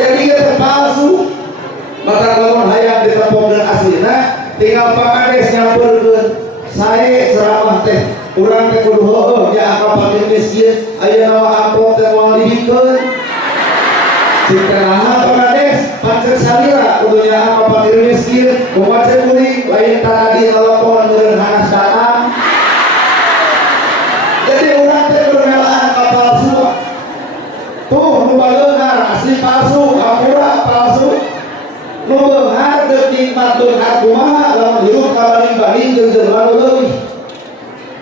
jadi kita palsu. Maka kalau hayang ditepok dan aslina tinggal Pak Kades nyamperkeun saya ceramah teh urang teh kudu heueuh nya angka fakir miskin aya nawa amplop teh moal dibikeun citaraha Pak Kades pancen salira kudu nya angka fakir miskin kumaha kuring lain tadi telepon meureun hanas datang jadi urang teh kudu ngalaan ka palsu tuh nu bageungar asli palsu kapura palsu nu beunghar teu nikmat beunghar kumaha lamun hirup kabaring-baring jeung jelema nu leuwih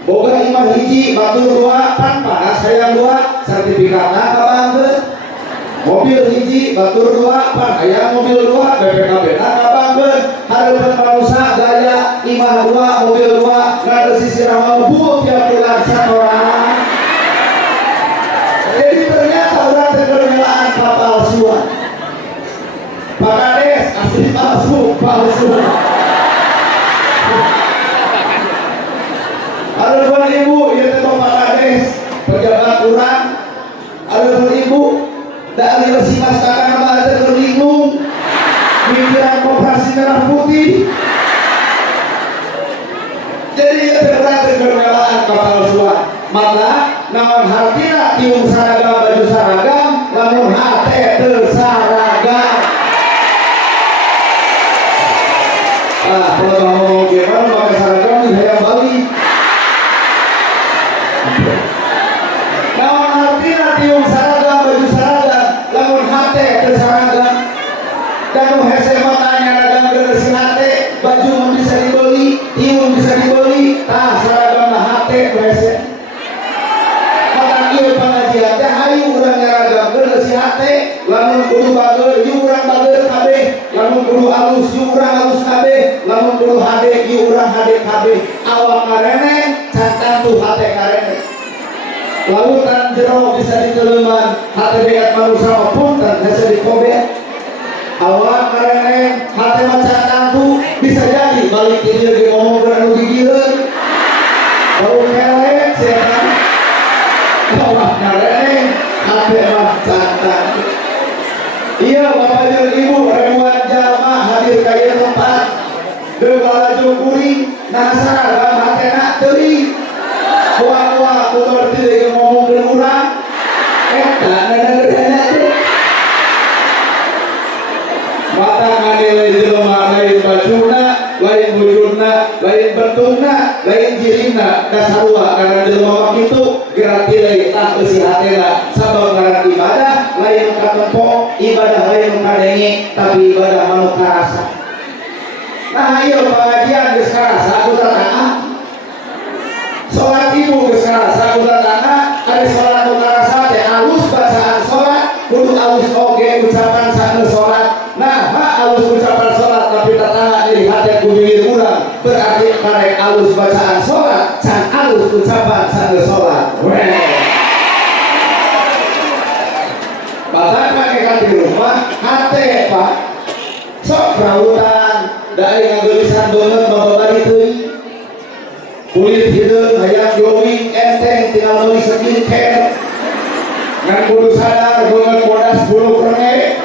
boga imah hiji batur dua tanpa sayang dua sertifikatna kabangkeun mobil hiji batur dua pan aya mobil dua BPKB-na kabangkeun hareupeun manusia gaya imah dua mobil dua ngada sisina mabuk tiap bulan satorang jadi ternyata urang teh bermelaan kapalsuan Pak Kades asli palsu Halo ibu, ya teh Pak Kades pejabat urang halo ibu dari Resi Mas Kakak mah teh bingung pikiran koperasi merah putih jadi ya teh urang teh bermelaan kapalsuan maka naon hartina tiung saragam baju saragam lamun hate teu saragam kalau ngomong gimana pakai saragam nih hayang balik naon artina tiung saragam baju saragam lamun hate teu saragam dan nu hese matanya ragam geus hate baju mah bisa dibeli tiung bisa dibeli tah saragam mah hate hese ieu pangajian teh hayu urang nyaragam geus hate lamun kudu bageur ieu urang bageur kabeh lamun kudu alus ieu urang alus kabeh lamun kudu hade ieu urang hade kabeh awak karene cantan tuh hate karene lautan jero bisa diteuleman hate beat manusia punten hese dikobek awak karene hate mah cantan tuh bisa jadi balik ieu ge ngomong anu gigieun bau kelek sia awak karene hate mah cantan iya bapak jeung ibu ribuan jalma hadir ka ieu tempat deuk laju kuring nah saragam hatena teuing kuat-kuat motor teu ngomongkeun urang eta ngadengeureunna teh mata nganilai jelema lain bajuna lain bujurna lain bentukna lain jirina da sarua karena jelema mah kitu gerak tilai tah eusi hatena sabab ngaran ibadah lain katempo ibadah lain kadenge tapi ibadah manu karasa nah ieu pengajian geus karasa ku tataah salat ibu geus karasa ku tataah ari salat nu karasa teh alus bacaan salat kudu alus oge ucapan sanes salat nah alus ucapan salat tapi tataah diri hate ku bibir urang berarti karek alus bacaan salat can alus ucapan sanes salat Bapak kakek di rumah hate pak sok rawutan dari ngagelisan banget bababari teuing kulit hideung hayang glowing enteng tinggal meuli skincare ngan kudu sadar beungeut bodas bulu renge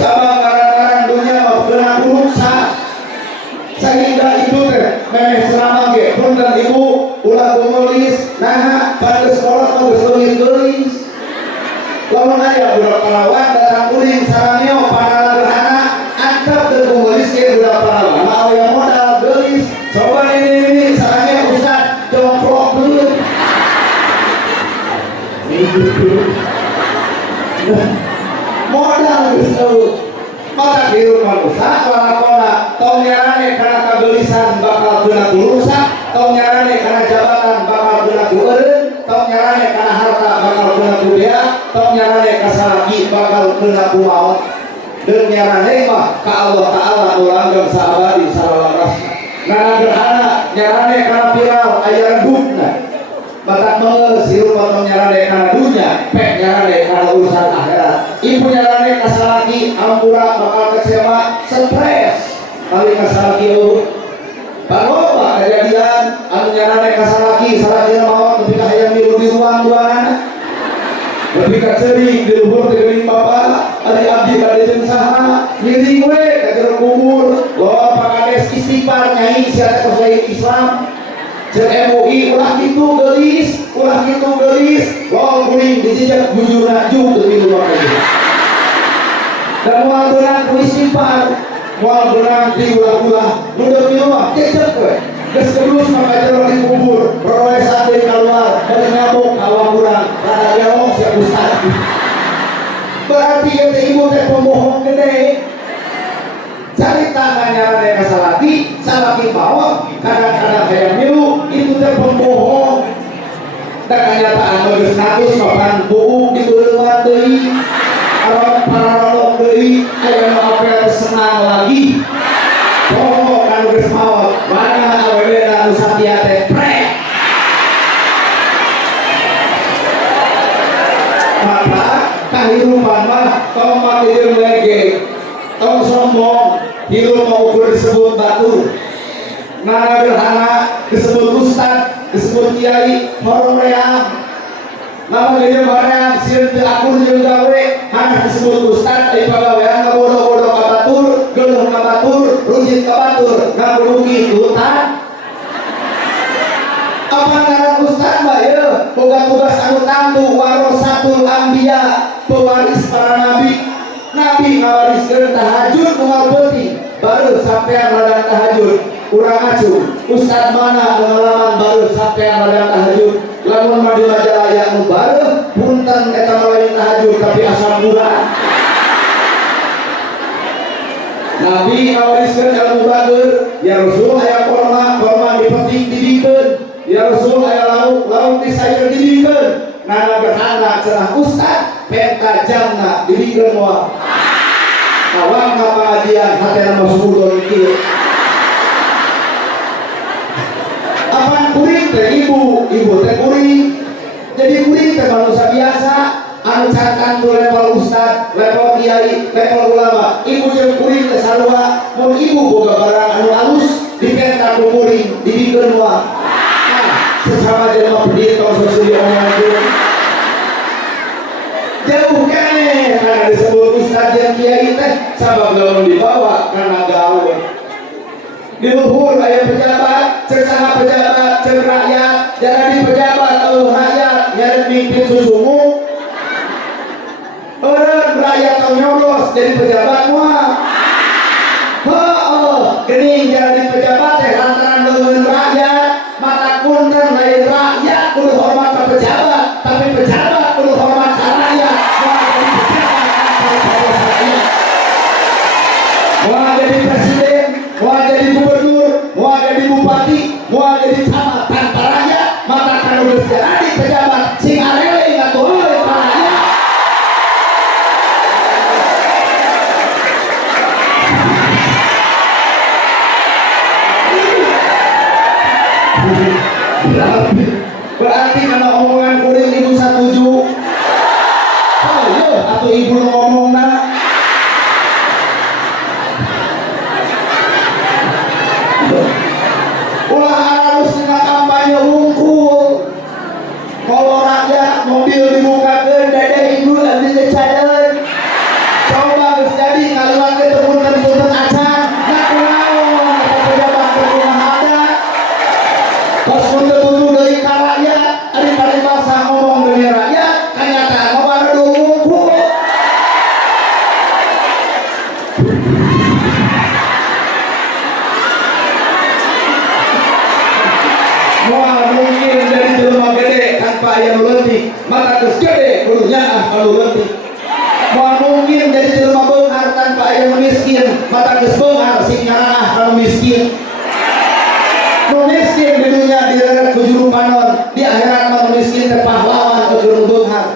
sabab karang-karang dunya mah beunang pulsa sehingga itu teh memeh ceramah ge punten ibu ulah gelis nah pada sekolah mah geus leuwih geulis lamun aya budak palawan datang kuring sarameo para gerhana antep teu geulis ge budak palawan mah aya modal geulis coba ini sarameo ustad jongkrok dulu modal geus eueuh maka di rumah rusak lakona tong nyarane kana kageulisan bakal geuna rusak tong nyarane kana jabatan bakal geuna eureun tong nyarane kana harta bakal geuna bea tong nyarane ka salaki bakal geuna maot deung nyarane mah ka Allah taala nu langgeng saabadi salalarasna ngana gerhana nyarane kana viral aya rendutna batak meus hirup tong nyarane kana dunya pek nyarane kana urusan akhirat ibu nyarane ka salaki ampura bakal kecewa stres kali ka salaki eueuh Baroba kejadian anu nyarane ka salaki maot nepi ka hayang milu di ruang-ruangan lebih ka ceuring di luhur di geuning bapa dijak bujurna juk demi luar aja. Dan mual berang istighfar, mual berang diulah-ulah, mudah minum, cecep we. Geus kedus maka jero dikubur, peroleh sate keluar, dari ngabuk kawa kurang, rada gelok siap ustaz. Berarti kata ibu teh pembohong gede. Cari tangannya rada salaki, salaki bawa, kadang-kadang kayak milu, itu teh pembohong. Dan kenyataan geus ngatus papan buuk di beuleungan deui. Arep paralog deui, aya nu apel senang lagi. Oh, kan geus maot, mana awewe anu satia teh prek. Maka kahirupan mah tong make jeung lege, tong sombong, hirup mau ukur disebut batu. Nana gerhana disebut ustad, disebut kiai, hoream. Nama dia hoream, sieun teu akur jeung gawe, hana disebut ustad, ai pagawean ngabodo-bodo ka batur, geuleuh ka batur, rujit ka batur, ngaburugi hutan. Apa ngaran ustad mah ye? Boga tugas anu tantu warasatul anbiya, pewaris para nabi. Nabi ngawariskeun tahajud moal penting, baru sampean rada tahajud. Urang acuh, ustad mana pengalaman baru sampean rada tahajud. Lamun mah di Majalaya nu baru, punten eta lain tahajud tapi asal murah. Nabi ngawariskeun ilmu bageur, ya Rasul aya korma dipetik didikeun. Ya Rasul aya lauk disayur didikeun. Nana gerhana cenah ustad penta jamna didikeun moal. Awang pengajian hatena mah sudon kieu. Apaan kuring teh ibu teh kuring. Jadi kuring teh manusia biasa, anu cantan tu level ustad, level kiai, level ulama. Ibu jeung kuring teh sarua, mun ibu boga barang anu alus dipenta ku kuring, didikeun moal. Sesama jelema pedit tong sosili omongkeun. Jauh kene karena disebut ustad jeung kiai teh sabab lamun dibawa karena gawe. Di luhur aya pejabat, cek saha pejabat, cek rakyat, jadi pejabat eueuh rakyat nyari mimpin susumu. Eureun rakyat tong nyoblos jadi pejabat moal. Heueuh, geuning jadi pejabat teh lantaran leungeun rakyat, mata punten lain rakyat kudu hormat ka pejabat, tapi pejabat kudu hormat ka rakyat. Mau jadi presiden, mau jadi gubernur, mau jadi bupati, mau jadi camat tanpa rakyat, maka kalau geus jadi pejabat sing arele ngatuh euy ka rakyat. Berarti karena omongan kuring ibu satuju. Oh iya, atau ibu ngomongna. Ulah harus dengan kampanye wungkul. Kalau rakyat mobil dibukakeun dede ibu abdi teh cadeun. Coba geus jadi ngaliwat teh punten acan. Nah kunaon eta pejabat teh kumaha ada. Kos mun teu tuju deui ka rakyat, ari paribasa ngomong deui rakyat, kanyataan mah baru wungkul. Moal mungkin dari jelema gede tanpa aya nu leutik, mata geus gede kudu nyaah kalau leutik. Moal mungkin jadi jelema beunghar tanpa aya nu miskin, mata geus beunghar sing nyaraah kalau miskin. Nu miskin di dunia direret ku juru panon, di akhirat mah nu miskin teh pahlawan ku juru beunghar.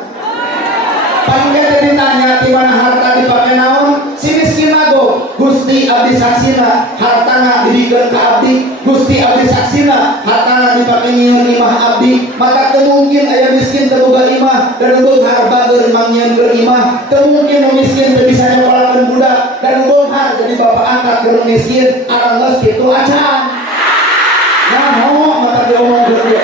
Pangge ditanya di mana harta dipake naon? Si miskin nago, Gusti abdi saksina, hartana didikeun ka abdi. Gusti abdi saksina, hartana dipake nyieun imah abdi. Maka teu mungkin aya miskin teu boga imah dan beunghar bageur mangnyieunkeun imah. Teu mungkin nu miskin teu bisa nyokolakeun budak dan beunghar jadi bapak angkat ke miskin. Arang geus kitu acan. Naho mata diomongkeun ge.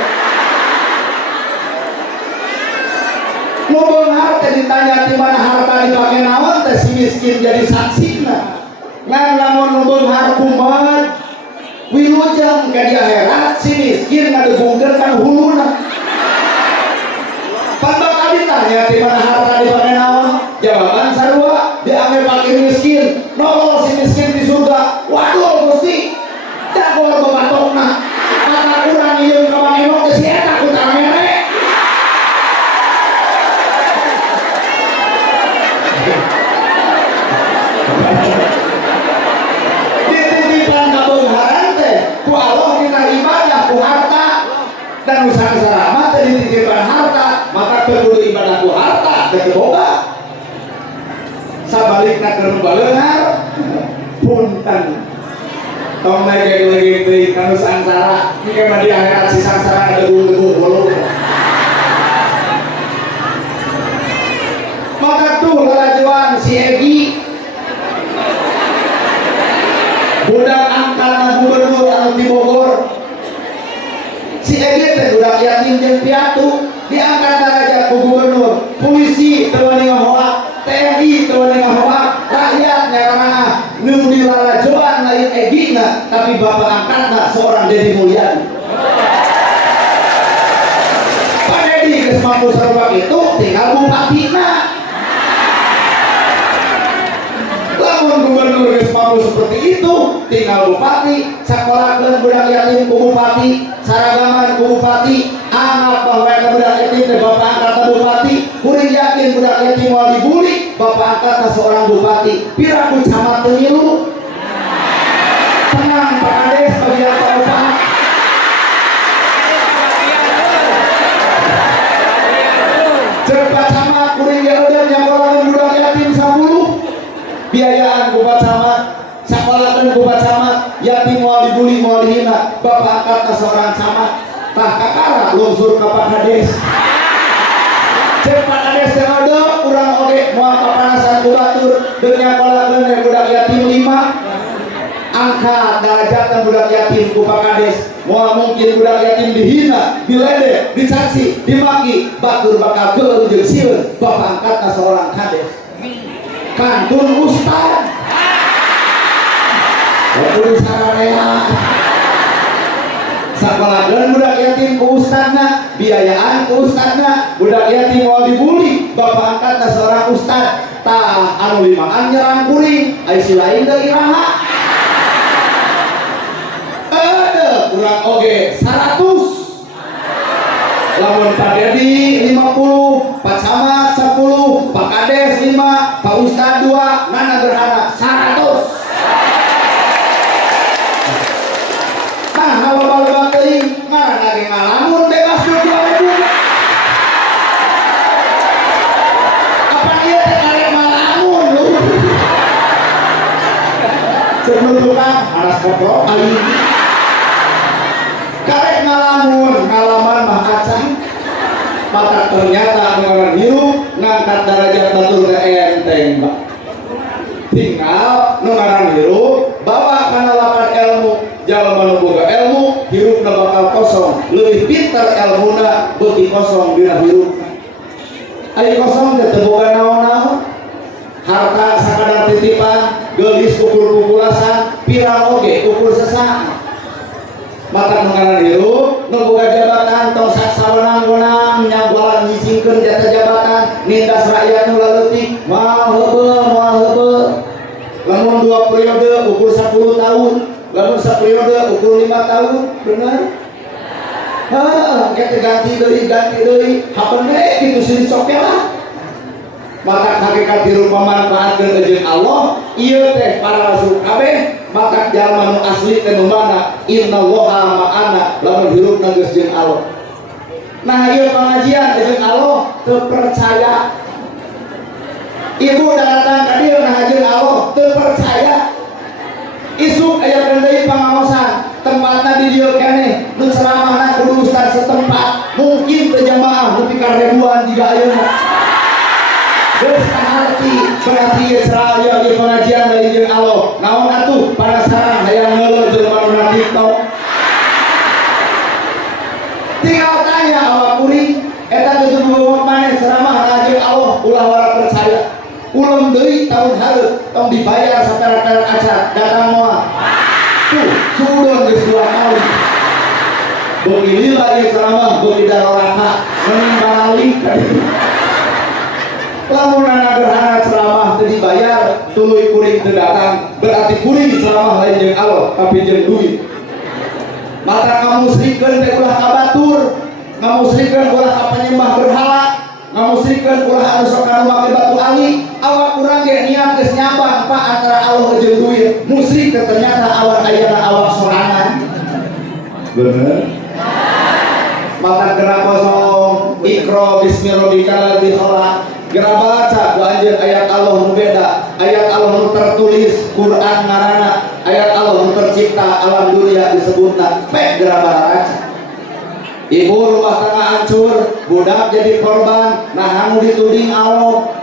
Nu beunghar teh ditanya di mana harta dipake naon teh si miskin jadi saksina. Ngan lamun nu beunghar kumat wilujeng ka di akhirat si miskin ngadegungkeun kana huluna. Pan bakal ditanya yatim mana harta dipake naon? Jawaban sarua diambil fakir miskin. Nongol si miskin di surga. Waduh Gusti, jago babatokna. Mata urang ieu ka Mang Enok geus eta ku taremere. Dititipan kabeungharan teh ku Allah dina ibadah ku harta dan usaha sarama teh dititipan harta, maka kudu ibadah ku harta teh boga. Sabalikna keur baleungar punten tong naik lagi teh kanu sangsara ini kan di akhirat si sangsara debu-debu bolu. Maka tuh lalajuan si Egi budak angkatan gubernur anu di Bogor. Si Egi teh budak yatim jeung piatu diangkat derajat ku gubernur. Polisi teu wani ngahoak, TNI teu wani ngahoak, rakyat nyarana nu dilalajoan lain Egina, tapi bapak angkatna seorang Deddy Mulyadi. Pak Deddy geus mampu sarua itu tinggal bupatina. Lamun gubernur geus mampu seperti itu tinggal bupati, sakolahkeun budak yatim ku bupati, saragaman ku bupati, anggap bahwa budak yatim teh bapak angkat bupati, kuring yakin budak yatim mau dibuli, bapak angkat seorang bupati. Pira ku camat teu ngilu? Tenang Pak Kades bagi Pak Bupati. Cepat camat kuring ge eudeun nyakolakeun budak yatim 10. Biayaan ku Pak Camat, sakolakeun ku Pak Camat, yatim mau dibuli mau dihina, bapak angkat seorang camat. Tah kakara lungsur ka Pak Kades. Cepat Kades teh ode urang oge moal kapanasan ku batur deuk nyakolakeun budak yatim 5. Angkat derajat budak yatim ku Pak Kades. Moal mungkin budak yatim dihina, diledek, dicaci, dimaki, batur bakal keun jeung sieun, bapak angkat seorang Kades. Kantun Ustad waktu sararea sakolakeun budak yatim ku ustadna, biayaan ku ustadna, budak yatim mau dibuli, bapak angkat seorang ustad. Tah anu limaan nyerang kuring, ai si lain teu iraha. Kurang oge 100. Lamun Pak Deddy 50, Pak Camat 10, Pak Kades 5, Pak Ustad 2, Nana Gerhana 100. Nah, loba-loba teuing ngaranna ge ngalamun bebas 2000. Apa ieu teh karek ngalamun lu? Ceun tukang aras koprok aing. Karek ngalamun, ngalaman mah acang. Maka ternyata ngaran hirup ngangkat derajat batur ke enteng, Pak. Tinggal ngaran hirup bawa kana lapan ilmu, jalma nu boga ilmu hirupna bakal kosong, leuwih pinter ilmuna beuki kosong dina hirupna. Ari kosong teh teu boga naon-naon. Harta sakadar titipan, geulis ukur-ukurasan, pirang oge ukur sesaat. Maka mengaran hirup boga jabatan tong saksawenang-wenang nyanggolan ngijingkeun jatah jabatan nindas rakyat nu leutik moal heubeul. Lamun 2 periode ukur 10 tahun, lamun 1 periode ukur 5 tahun, bener? Heeh, kita ganti deui, hapeun we kitu sini coke lah. Maka hakikat hirup pamanfaatkeun jeung Allah, ieu teh para rasul kabeh. Maka jalma nu asli teh nu mana innallaha ma'ana, lamun hirupna geus jeung Allah. Nah ieu pengajian jeung Allah teu percaya. Ibu datang ka dieu nah jeung Allah teu percaya. Isuk aya deui pangaosan, tempatna di dieu keneh, nu ceramahna kudu ustaz setempat, mungkin teu jamaah nepi ka ribuan jiga ayeuna. Geus kaharti berarti Israel di pengajian dari jeung Allah. Naon atuh penasaran hayang ngeuleuh jelema nu na TikTok. Tinggal tanya awak kuring eta teh ngomong maneh ceramah jeung Allah ulah wara percaya. Ulem deui tahun hareup tong dibayar saperak-perak acar datang moal. Tuh suudon geus 2 kali. Beuki lila ieu ceramah beuki daroraka mending balik ka dieu. Lamun gerhana ceramah teu dibayar, tuluy kuring teu datang, berarti kuring ceramah lain jeung Allah, tapi jeung duit. Mata ngamusrikeun teh ulah ka batur, ngamusrikeun ulah ka penyembah berhala, ngamusrikeun ulah anu sok make batu ali. Awak urang ge niat geus nyambang Pak antara Allah jeung duit. Musyrik ternyata awak ayeuna awak sorangan. Bener? Mata gerak kosong, Iqra bismi rabbikal ladzi khalaq. Gerak baca ku anjeun ayat Allah nu beda, ayat Allah nu tertulis Quran ngaranna, ayat Allah nu tercipta alam dunia disebutna. Pek gerak baca. Ibu rumah tangga hancur, budak jadi korban, nah anu dituding Allah.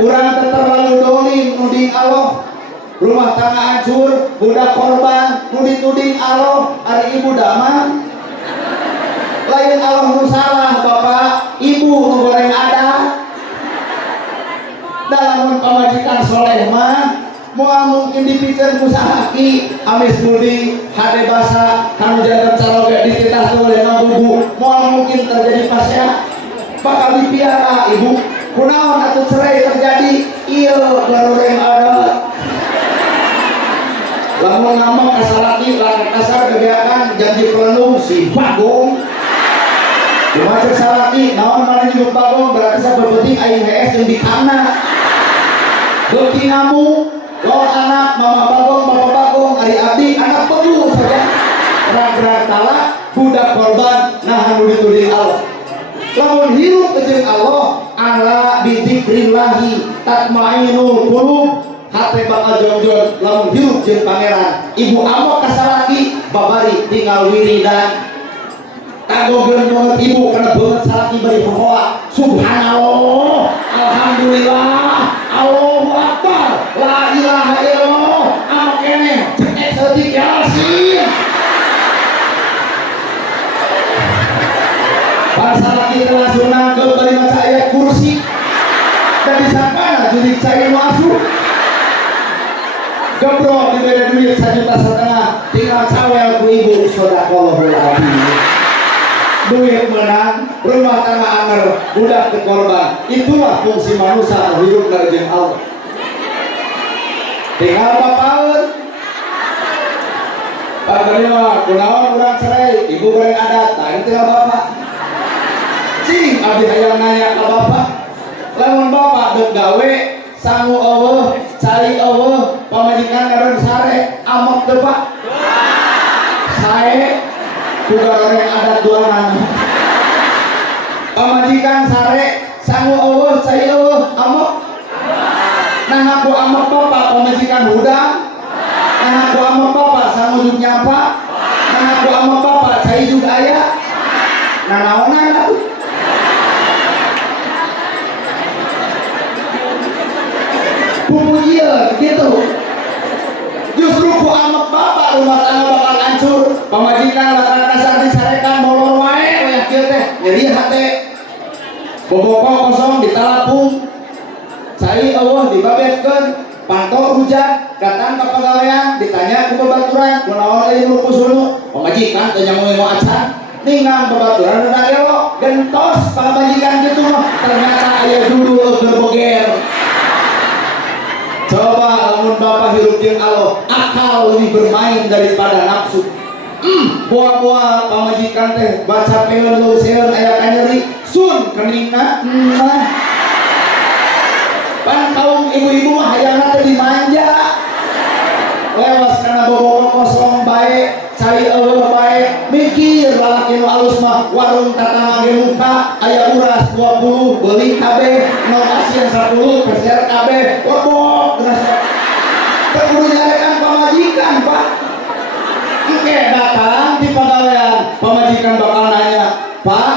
Urang terlalu dolim nuding Allah. Rumah tangga hancur, budak korban, nu dituding Allah. Ari ibu damang lain Allah nu salah bapak, ibu nu goreng ada. Dalam pamajikan soleh mah moal mungkin dipikeun ku sahaki amis mudi hade basa kanu janten caroge dititah teu oleh ngabubu, moal mungkin terjadi pasea bakal dipiara ibu. Kunaon atuh cerai terjadi? Ieu goreng ada. Lamun ngomong kasalaki lamun kasar kebiakan janji pelendung si bagong. Cuma cek salaki, naon mana nyebut bagong berarti saya berpenting aing HS yang dikana. Beuki ngamu, lo anak mama bagong, bapak bagong, ari abdi anak pedu saja. Gerak-gerak talak, budak korban, nah anu dituding Allah. Lamun hirup jeung Allah, ala bidzikrillahi tatmainul qulub. Hate bakal jonjon lamun hirup jeung pangeran. Ibu amok kasalaki babari tinggal wiridan. Kagogeun banget ibu karena banget salaki bari pohoa. Subhanallah, alhamdulillah, Allahu akbar, la ilaha illallah. Amok keneh cek setik Yasin. Pas salaki telah sunah ke bari maca ayat kursi. Dan disangkana judik cai masuk. Gebrok diberi duit 1,5 juta, tinggal cawel ku ibu sodaqallahul adzim. Duit menang, rumah tangga anger, budak kekorban. Itulah fungsi manusia hidup dari jeung Allah. Tinggal papaeun. Padahal kunaon urang cerai, ibu goreng adat, tah tinggal bapak. Cing abdi hayang nanya ka bapak. Lamun bapak deuk gawe sangu eueuh, cai eueuh, pamajikan ngaran sare, amok teu Pak? Sae juga orang adat duangan. Pamajikan sare, sangu eueuh, cai eueuh, amok. Nah aku amok bapak pamajikan hudang. Nah aku amok bapak sangu juk nyapa. Nah aku amok bapak cai juk aya. Nah naonan atuh? Pupujian gitu. Justru ku amok bapak rumah tangga bakal hancur. Pamajikan bakal kasar disarekan molor wae we kieu teh nyeri hate. Boboko kosong ditalapung. Cai eueuh dibabetkeun, pantok hujan, datang ka pagawean ditanya ku babaturan, kunaon ieu nu kusunu? Pamajikan teh nyamu mau acan. Ningang babaturan udah gelo, gentos pamajikan gitu mah ternyata aya dulu berboger. Coba lamun bapak hirup jeung Allah, akal lebih bermain daripada nafsu. Buah-buah pamajikan teh baca peun lu seueur aya kanyeri, sun keningna. Pan kaum ibu-ibu mah hayangna teh dimanja. Lewas kana boboko kosong bae, cai eueuh bae, mikir lalaki nu alus mah warung tatama ge muka, aya uras 20 beuling kabeh, nu pasien 10 peser kabeh, wobok geus. Teu kudu nyarekan pamajikan, Pak. Engke datang di pagawean, pamajikan bakal nanya, "Pak,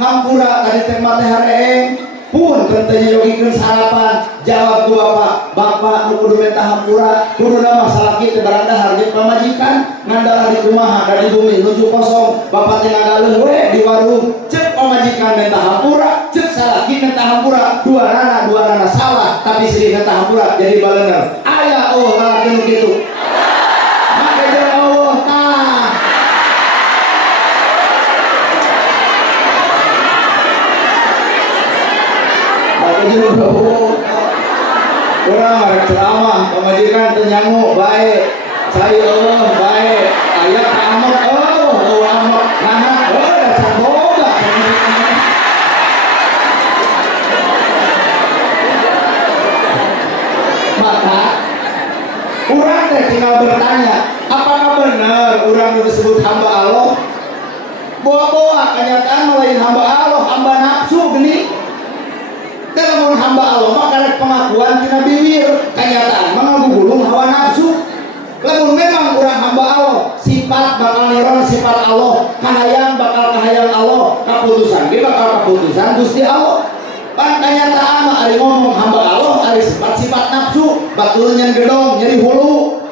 hampura tadi teh mah teh hareeng, pun tentenya yogikeun sarapan." Jawab ku bapak, "Bapak nu kudu minta hampura, kuduna masalah kitu barang dahar jeung pamajikan ngandalah di kumaha da di bumi nuju kosong, bapak teh ngagaleun we di warung." Cek pamajikan minta hampura, cek salaki minta hampura, duanana salah, tapi siri minta hampura jadi baleuneur. Aya lalaki nu kitu. Make jeung Allah tah. Bapak juga kurang ada ceramah pemajikan tenyangu baik saya Allah baik ayah amat oh amat anak dasar boga maka orang teh tinggal bertanya apakah benar orang disebut hamba Allah bawa kenyataan lain hamba Allah hamba nafsu gini dalam hamba Allah maka pengakuan tina bibir kenyataan mengagugulung hawa nafsu lamun memang orang hamba Allah sifat bakal niron sifat Allah kahayang bakal kahayang Allah kaputusan dia bakal kaputusan Gusti Allah pan kenyataan ari ngomong hamba Allah ari sifat-sifat nafsu batur nyen gedong nyeri hulu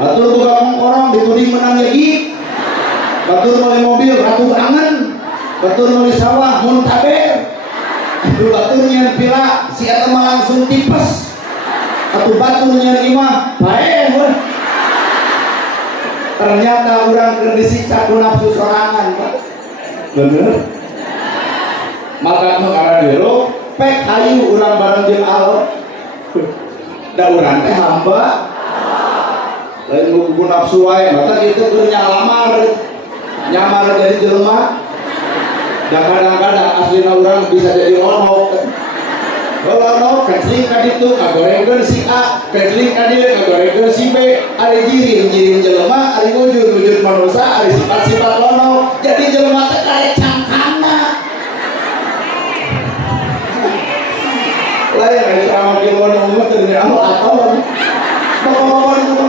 batur buka mongkorong dituding menang nyegi batur meuli mobil ratu angen batur meuli sawah mun taber itu baturnya pila si eta mah langsung tipes atau baturnya imah bae ternyata orang keur disiksa ku nafsu sorangan Pak bener maka mengarah dero pek hayu urang bareng jeung Allah da urang teh hamba lain ku nafsu wae maka kitu keur nyamar dari jelema dan kadang-kadang aslina orang bisa jadi onok kalau kecling kan itu ngagorengkeun si A kecling kan dia ngagorengkeun si B ari jirim jelema ari wujud manusia ari sifat-sifat lono jadi jelema teh karek cangkangna lain ari sama ki lono mah teu Allah atau bapak-bapak itu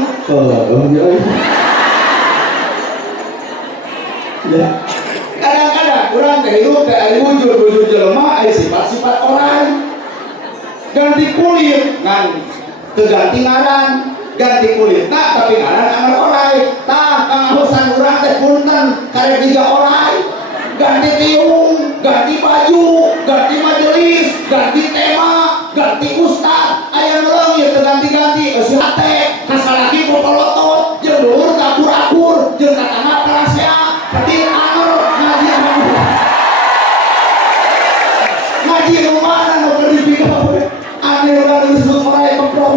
ya kadang-kadang orang kehidup dari wujud jelema ada sifat-sifat orang ganti kulit ngan terganti ngaran ganti kulit nah tapi ngaran anak orang tah pangahusan orang teh punten karek 3 orang ganti tiung ganti baju ganti majelis ganti tema ganti ustad aya ngeuleuh ieu terganti-ganti eueuh hate kasalaki popolotot jeung luhur kakur-akur jeung katana parasea petir anger ngaji rumana nu keur dipikir aneh urang disebut marae keprok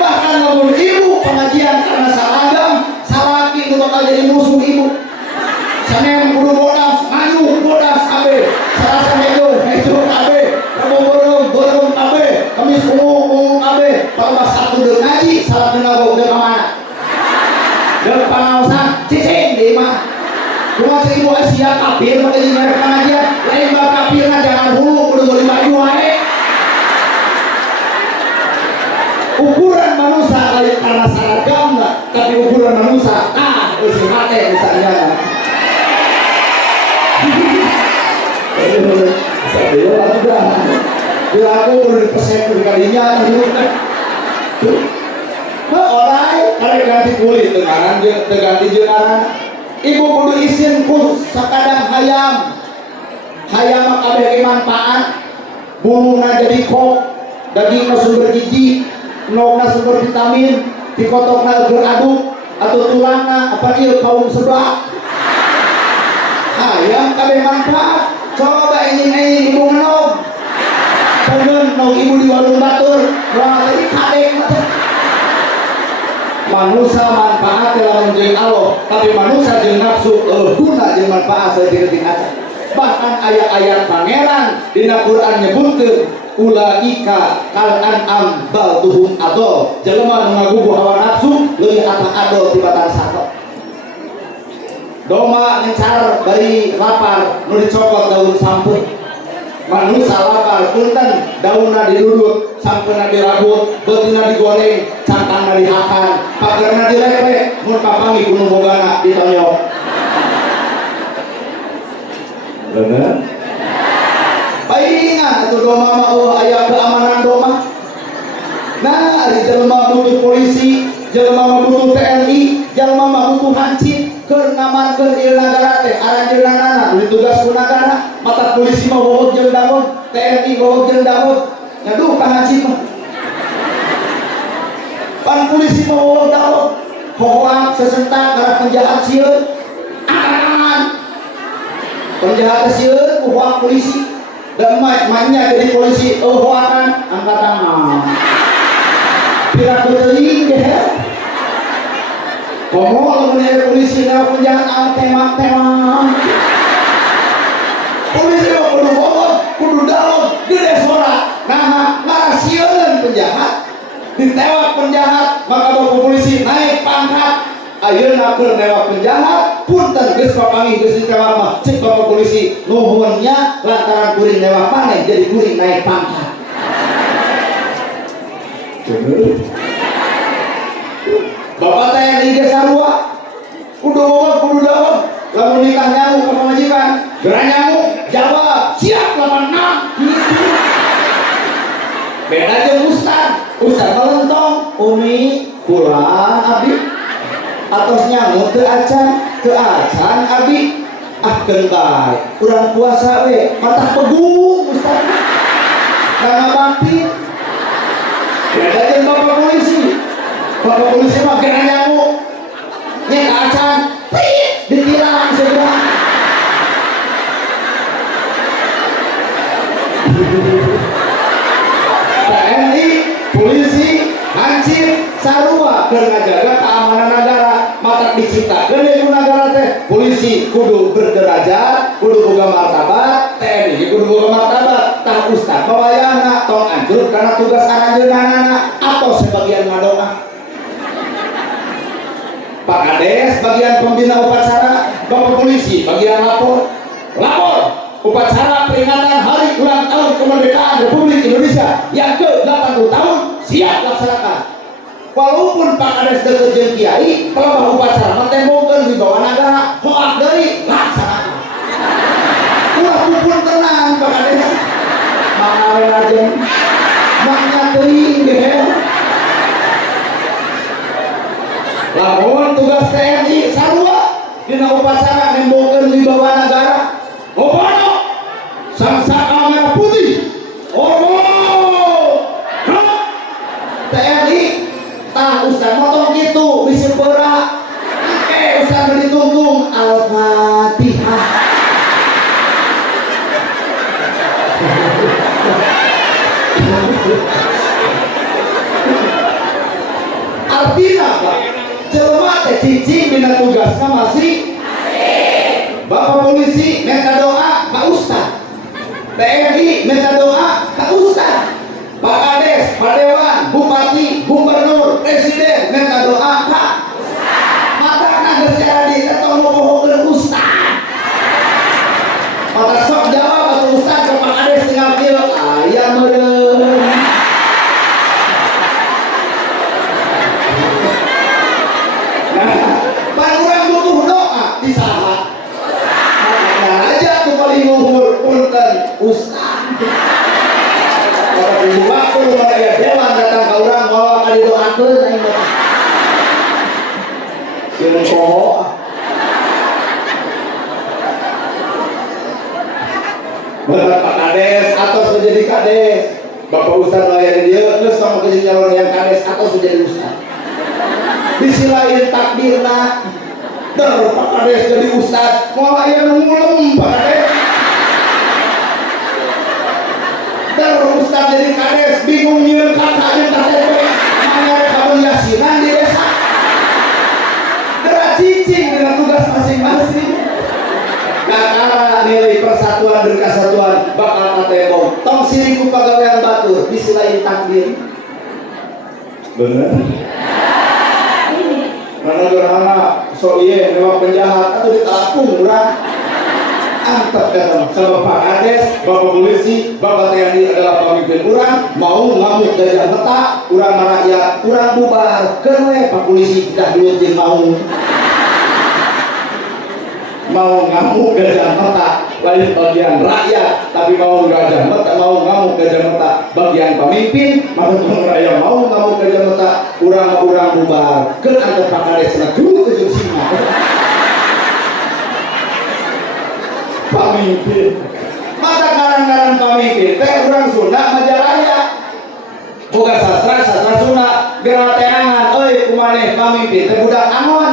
bahkan lamun ibu pengajian karena salagam salaki nu bakal jadi musuh ibu sanem kudu bodas maju bodas abe sarasa hejo abe rebo borong abe kamis ungu abe kalau satu deung ngaji salah kena bawa ke mana deung pangaosan cicing di imah cuma si ibu Asia kafir pada merek pengajian lain bak kafirna jangan hulu kudu beli baju wae ukuran manusia lain karena seragam enggak tapi ukuran manusia usi hati misalnya saya juga bila aku udah dipesen kalinya orang karek ganti kulit ganti jengaran ibu kudu isin ku sakadang hayam kabeh manfaat buluna jadi kok dagingna sumber gizi nogna sumber vitamin dikotokna keur aduk atau tulangna apa ieu kaum sebelah hayam kabeh manfaat coba ini ibu ngenog pengen nog ibu di warung batur wah tadi kadek manusia manfaat dalam jeung Allah tapi manusia jeung nafsu guna jeung manfaat saeutik aja bahkan ayat-ayat pangeran dina Quran nyebutkeun ulaika kal an'am bal tuhum adol jelema nu ngagugu hawa nafsu leuwih atah adol tibatan sato doma ngencar bari lapar nu dicokot daun sampun manusia lapar punten daunna dirudut sampurna dirabut beutina digoreng cangkangna dihakan pagerna dilepe mun kapangi kudu bogana ditonyok bener palingan itu doma mah aya keamanan doma nah ari jelema butuh polisi jelema mah butuh TNI jelema mah butuh hansip keur ngamankeun ieu nagara teh aranjeunana ditugas ku nagara mata polisi mah bobot jeung damot TNI bobot jeung damot ngaduh ka hansip mah pan polisi mah bobot damot hoak sesentak gara penjahat sieun aran penjahat sieun buah polisi dan mainnya jadi polisi kan angkat tangan pira teuing deh komo lamun aya polisi na penjahat tembak-tembak polisi mah kudu bobot kudu dalam gede suara nah ngasieun penjahat ditewak penjahat maka bapak polisi naik pangkat ayeuna keur newak penjahat punten geus papanggih geus ditewak mah cek bapak polisi nuhunnya lantaran kuring newak maneh jadi kuring naik pangkat bapak teh di desa sarua kudu bobot kudu dalam lamun nikah nyamuk ka pamajikan geura nyamuk jawab siap 86 gitu beda jeung ustad melentong umi pulang abi atos nyamuk teu acan abi kentai urang puasa we mata pegung ustad bakti beda jeung bapak polisi mah kena nyamuk nya ka acan ditilang segera TNI polisi hansip sarua keur ngajaga keamanan negara maka diciptakeun di negara teh polisi kudu berderajat kudu boga martabat TNI kudu boga martabat tah ustad bawayana tong anjur karena tugas aranjeunana atau sebagian ngadoa Pak Kades bagian pembina upacara bapak polisi bagian lapor upacara peringatan hari ulang tahun kemerdekaan Republik Indonesia yang ke-80 tahun siap laksanakan walaupun Pak Kades deket jeung kiai pelebah upacara mentembongkeun di bawah negara hoak deui laksanakan ulah kumpul tenang Pak Kades mangaren aja maknya teuing deh lamun tugas TNI sarua dina upacara nembongkeun di bawah negara Obano Sangsaka Merah Putih TNI tah ustad motong gitu bisa berak ustad ditungtung Al-Fatihah artinya apa? Jelema teh cicing dina tugasna masih bapak polisi minta doa ka ustad TNI minta doa ka ustad Pak Kades, Pak Dewan, Bupati, Gubernur, Presiden minta doa ka matana geus jadi tong bohongkeun ustad mata sok jawab atuh ustad ka Pak Kades tinggal kieu aya meureun pan urang butuh doa di saha aja tuh paling luhur punten ustad kalau di waktu aya dewan datang ka urang bawa ka didoakeun aing mah sieun poho berat Pak Kades atau sudah jadi Kades bapak ustad aya di dieu geus sama ke calon yang Kades atau sudah jadi ustad disilain takdirna Pak Kades jadi ustad mau aya nu ngulem Pak Kades ustad jadi Kades bingung nyieun kakak di KTP mangere kabul yasinan di desa gerak cicing dengan tugas masing-masing kakara nilai persatuan dan kesatuan bakal katebong tong siriku pagawean batur disilain takdir bener karena gerhana so iye newak penjahat atau ditalakung urang angkat datang sama Pak Kades, Bapak Polisi, Bapak TNI adalah pemimpin urang mau ngamuk gajah mata urang rakyat, urang bubar kewe Pak Polisi tidak duit jeung mau ngamuk gajah mata lain bagian rakyat tapi mau gajah mata mau ngamuk gajah mata bagian pemimpin maka orang rakyat mau ngamuk gajah mata urang bubar keur angkat Pak Kades na dulu ke singa pamimpin mata karang-karang pamimpin teh urang Sunda Majalaya boga sastra Sunda geura teangan euy kumaneh pamimpin teh budak angon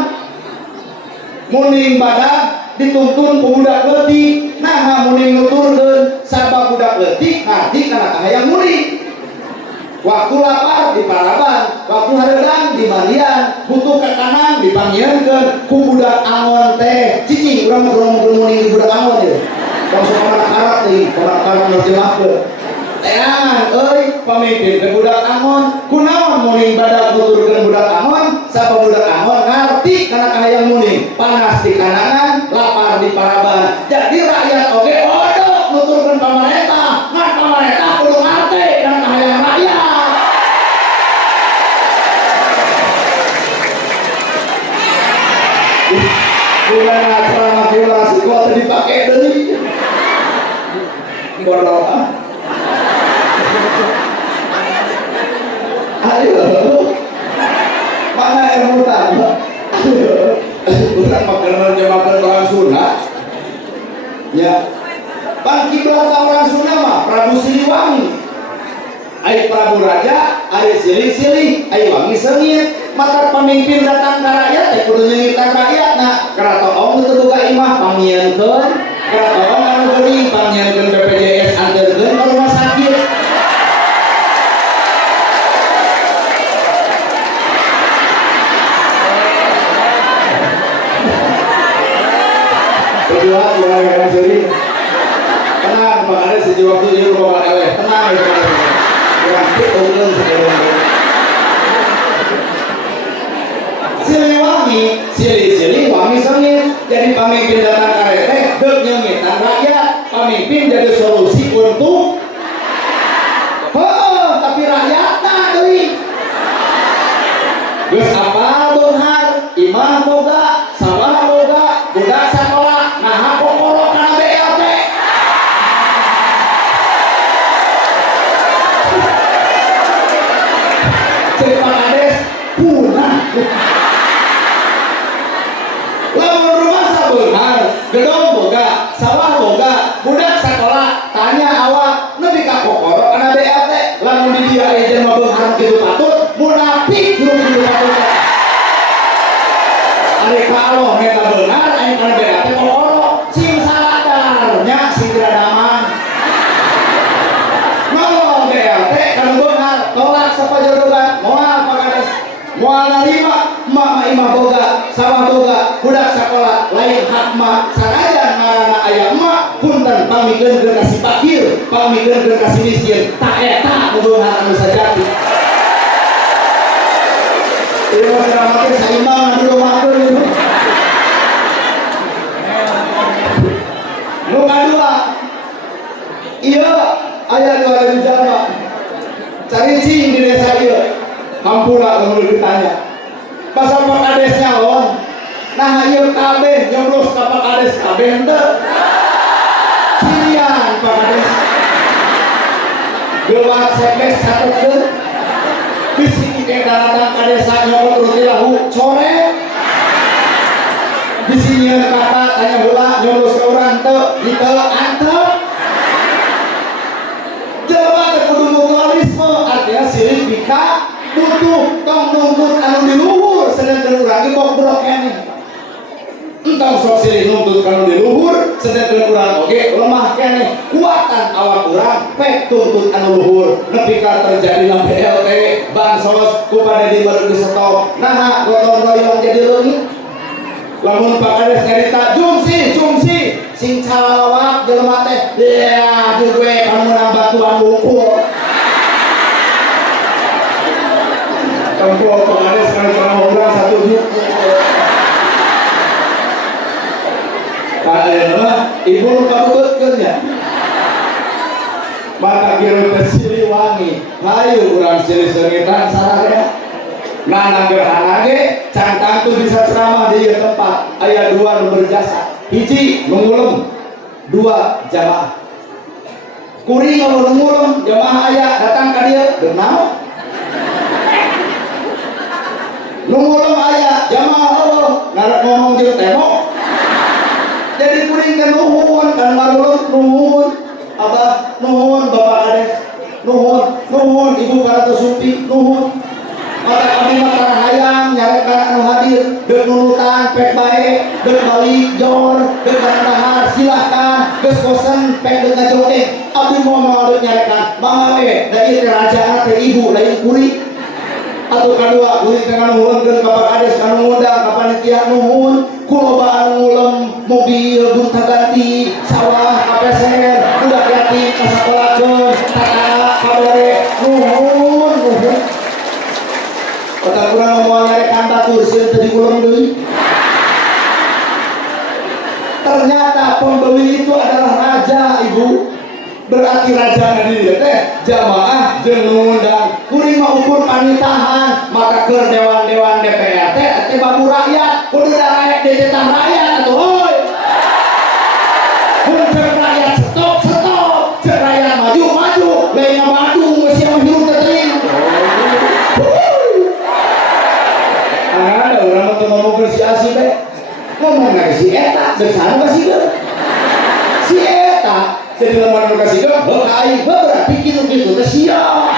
muning badak dituntun ku budak leutik nah muni nuturkeun sabab budak leutik ngarti kana kahayang muni. Waktu lapar di Paraban, waktu hareudang di Marian, butuh ke kanan dipangieunkeun ku budak angon teh. Cicing urang muni di budak angon ieu. Langsung anak Arab teh, orang nerjemahkeun. Teangan euy pamimpin ke budak angon, kunaon muni badak nuturkeun budak angon, sabab budak angon ngarti kana kahayang muni. Panas di kanangan, lapar di Paraban. Jadi rakyat oge odok nuturkeun pamarentah, ngan pamarentah kudu ngarti kana kahayang rakyat. Bukan acara makulasi kok dipakai deui. Bodoh. Ayo. Mana ilmu tambah? Bukan makan orang Sunda. Ya. Pan kiblat orang Sunda mah Prabu Siliwangi. Ai Prabu Raja, ai silih-silih, ai wangi sengit. Maka pemimpin datang ke rakyat, kudu nyengitan rakyat. Nah, karatoong itu buka imah pangieunkeun, karatoong anu geuning pangieunkeun BPJS anterkeun ka rumah sakit. Kedua, mulai gara seri. Tenang, Pak Ades sejauh waktu ini bawa eleh. Tenang itu. Kurang tik ulun sebelum. Siliwangi, silih-silih wangi sengit. Jadi pemimpin datang karete, dek nyengitan rakyat. Pemimpin jadi solusi untuk tapi rakyatna deui. Geus apa beunghar, imah boga, sawah boga, budak sakola, naha kokoro kana BLT. Cek Pak Ades punah. Lamun rumah sabeunghar, gedong boga, sawah boga, budak sakola, tanya awak nepi ka kokoro kana BLT. Lamun di dieu aya jelema beunghar kitu patut, munafik kitu patut. Ari kalau meta beunghar aya kana BLT kokoro, sing saladarnya sing diradaman. Mau BLT kana beunghar, tolak sapajodogan, moal Pak Ades. Moal narima mama imah boga, sawah boga, budak sakola, lain hak mak sanajan ngaranna aya emak punten pamikeun keur kasih fakir, pamikeun keur kasih miskin, tak eta beunghar anu sajati. Ieu mah ceramah teh saimbang anu lumakeun ieu. Nu kadua, ieu aya 2000 jalma caricing di desa ieu. Hampura kemudian ditanya pasal Pak Ades nyalon, nah ieu kabeh nyoblos ka Pak Ades kabeh henteu sirian Pak Ades gelak sekes catetkeun bisik ke datang ka desa nyoblos ruti lahu core bisinyeun kata tanya heula nyoblos ka urang teu diteu antep jelema teh kudu mutualisme artinya silih pika butuh tong nuntut anu di luhur sedangkan urang ge kok brok keneh. Entong sok silih nuntut anu di luhur sedangkan urang oge lemah keneh. Kuatan awak urang pek tuntut anu luhur nepi ka terjadina BLT bansos ku pada diberi stop. Nah, gotong royong jadi leungit. Lamun Pak Ades nyarita jungsi sing calawak jelema teh ya gue kamu nang batuan bungkul. Tempo Pak Ades sekali pernah ngobrol 1 juta. Pak Ades ibu kabutkeun ya. Maka kieu teh Siliwangi, hayu urang silih sengitan sararea. Nah gerhana ge cangkang tuh bisa ceramah di ieu tempat. Aya 2 nu berjasa. Hiji nu ngulem, 2 jamaah. Kuring nu ngulem jamaah aya datang ka dieu deuk naon? Nungulem aya jamaah Allah ngarak ngomong jeung tembok. Jadi kuring kan nuhun kan marulem nuhun abah nuhun Bapak Ades nuhun Ibu Paratosupi nuhun. Mata kami mah hayang nyarekan anu hadir deuk nunutan pek bae deuk balik jor deuk dahar silahkan geus bosan pengen ngajoget abdi mau nyarekan mama we da ieu teh raja teh ibu lain kuri atau kedua kuring teh nuhunkeun ka Pak Kades anu ngundang ka panitia nuhun kulobaan ngulem mobil gonta ganti sawah kapeser budak yatim kasakolahkeun tata kabere nuhun otak urang mau nyarekan batur sieun teh diulang deui. Ternyata pembeli itu adalah raja, ibu. Berarti raja nanti teh jamaah jeung ngundang kuring mah ukur panitahan maka keur dewan-dewan DPR teh babu rakyat kudu rakyat di tengah rakyat atuh heuy. Mun jeung rakyat stop jeung rakyat maju lain madu geus siap hirup teh teuing. Ada urang teh ngomong ke si Asi teh ngomong ka si eta geus anu ka si eta jadi lemah kasih ke aing berarti gitu teh sia.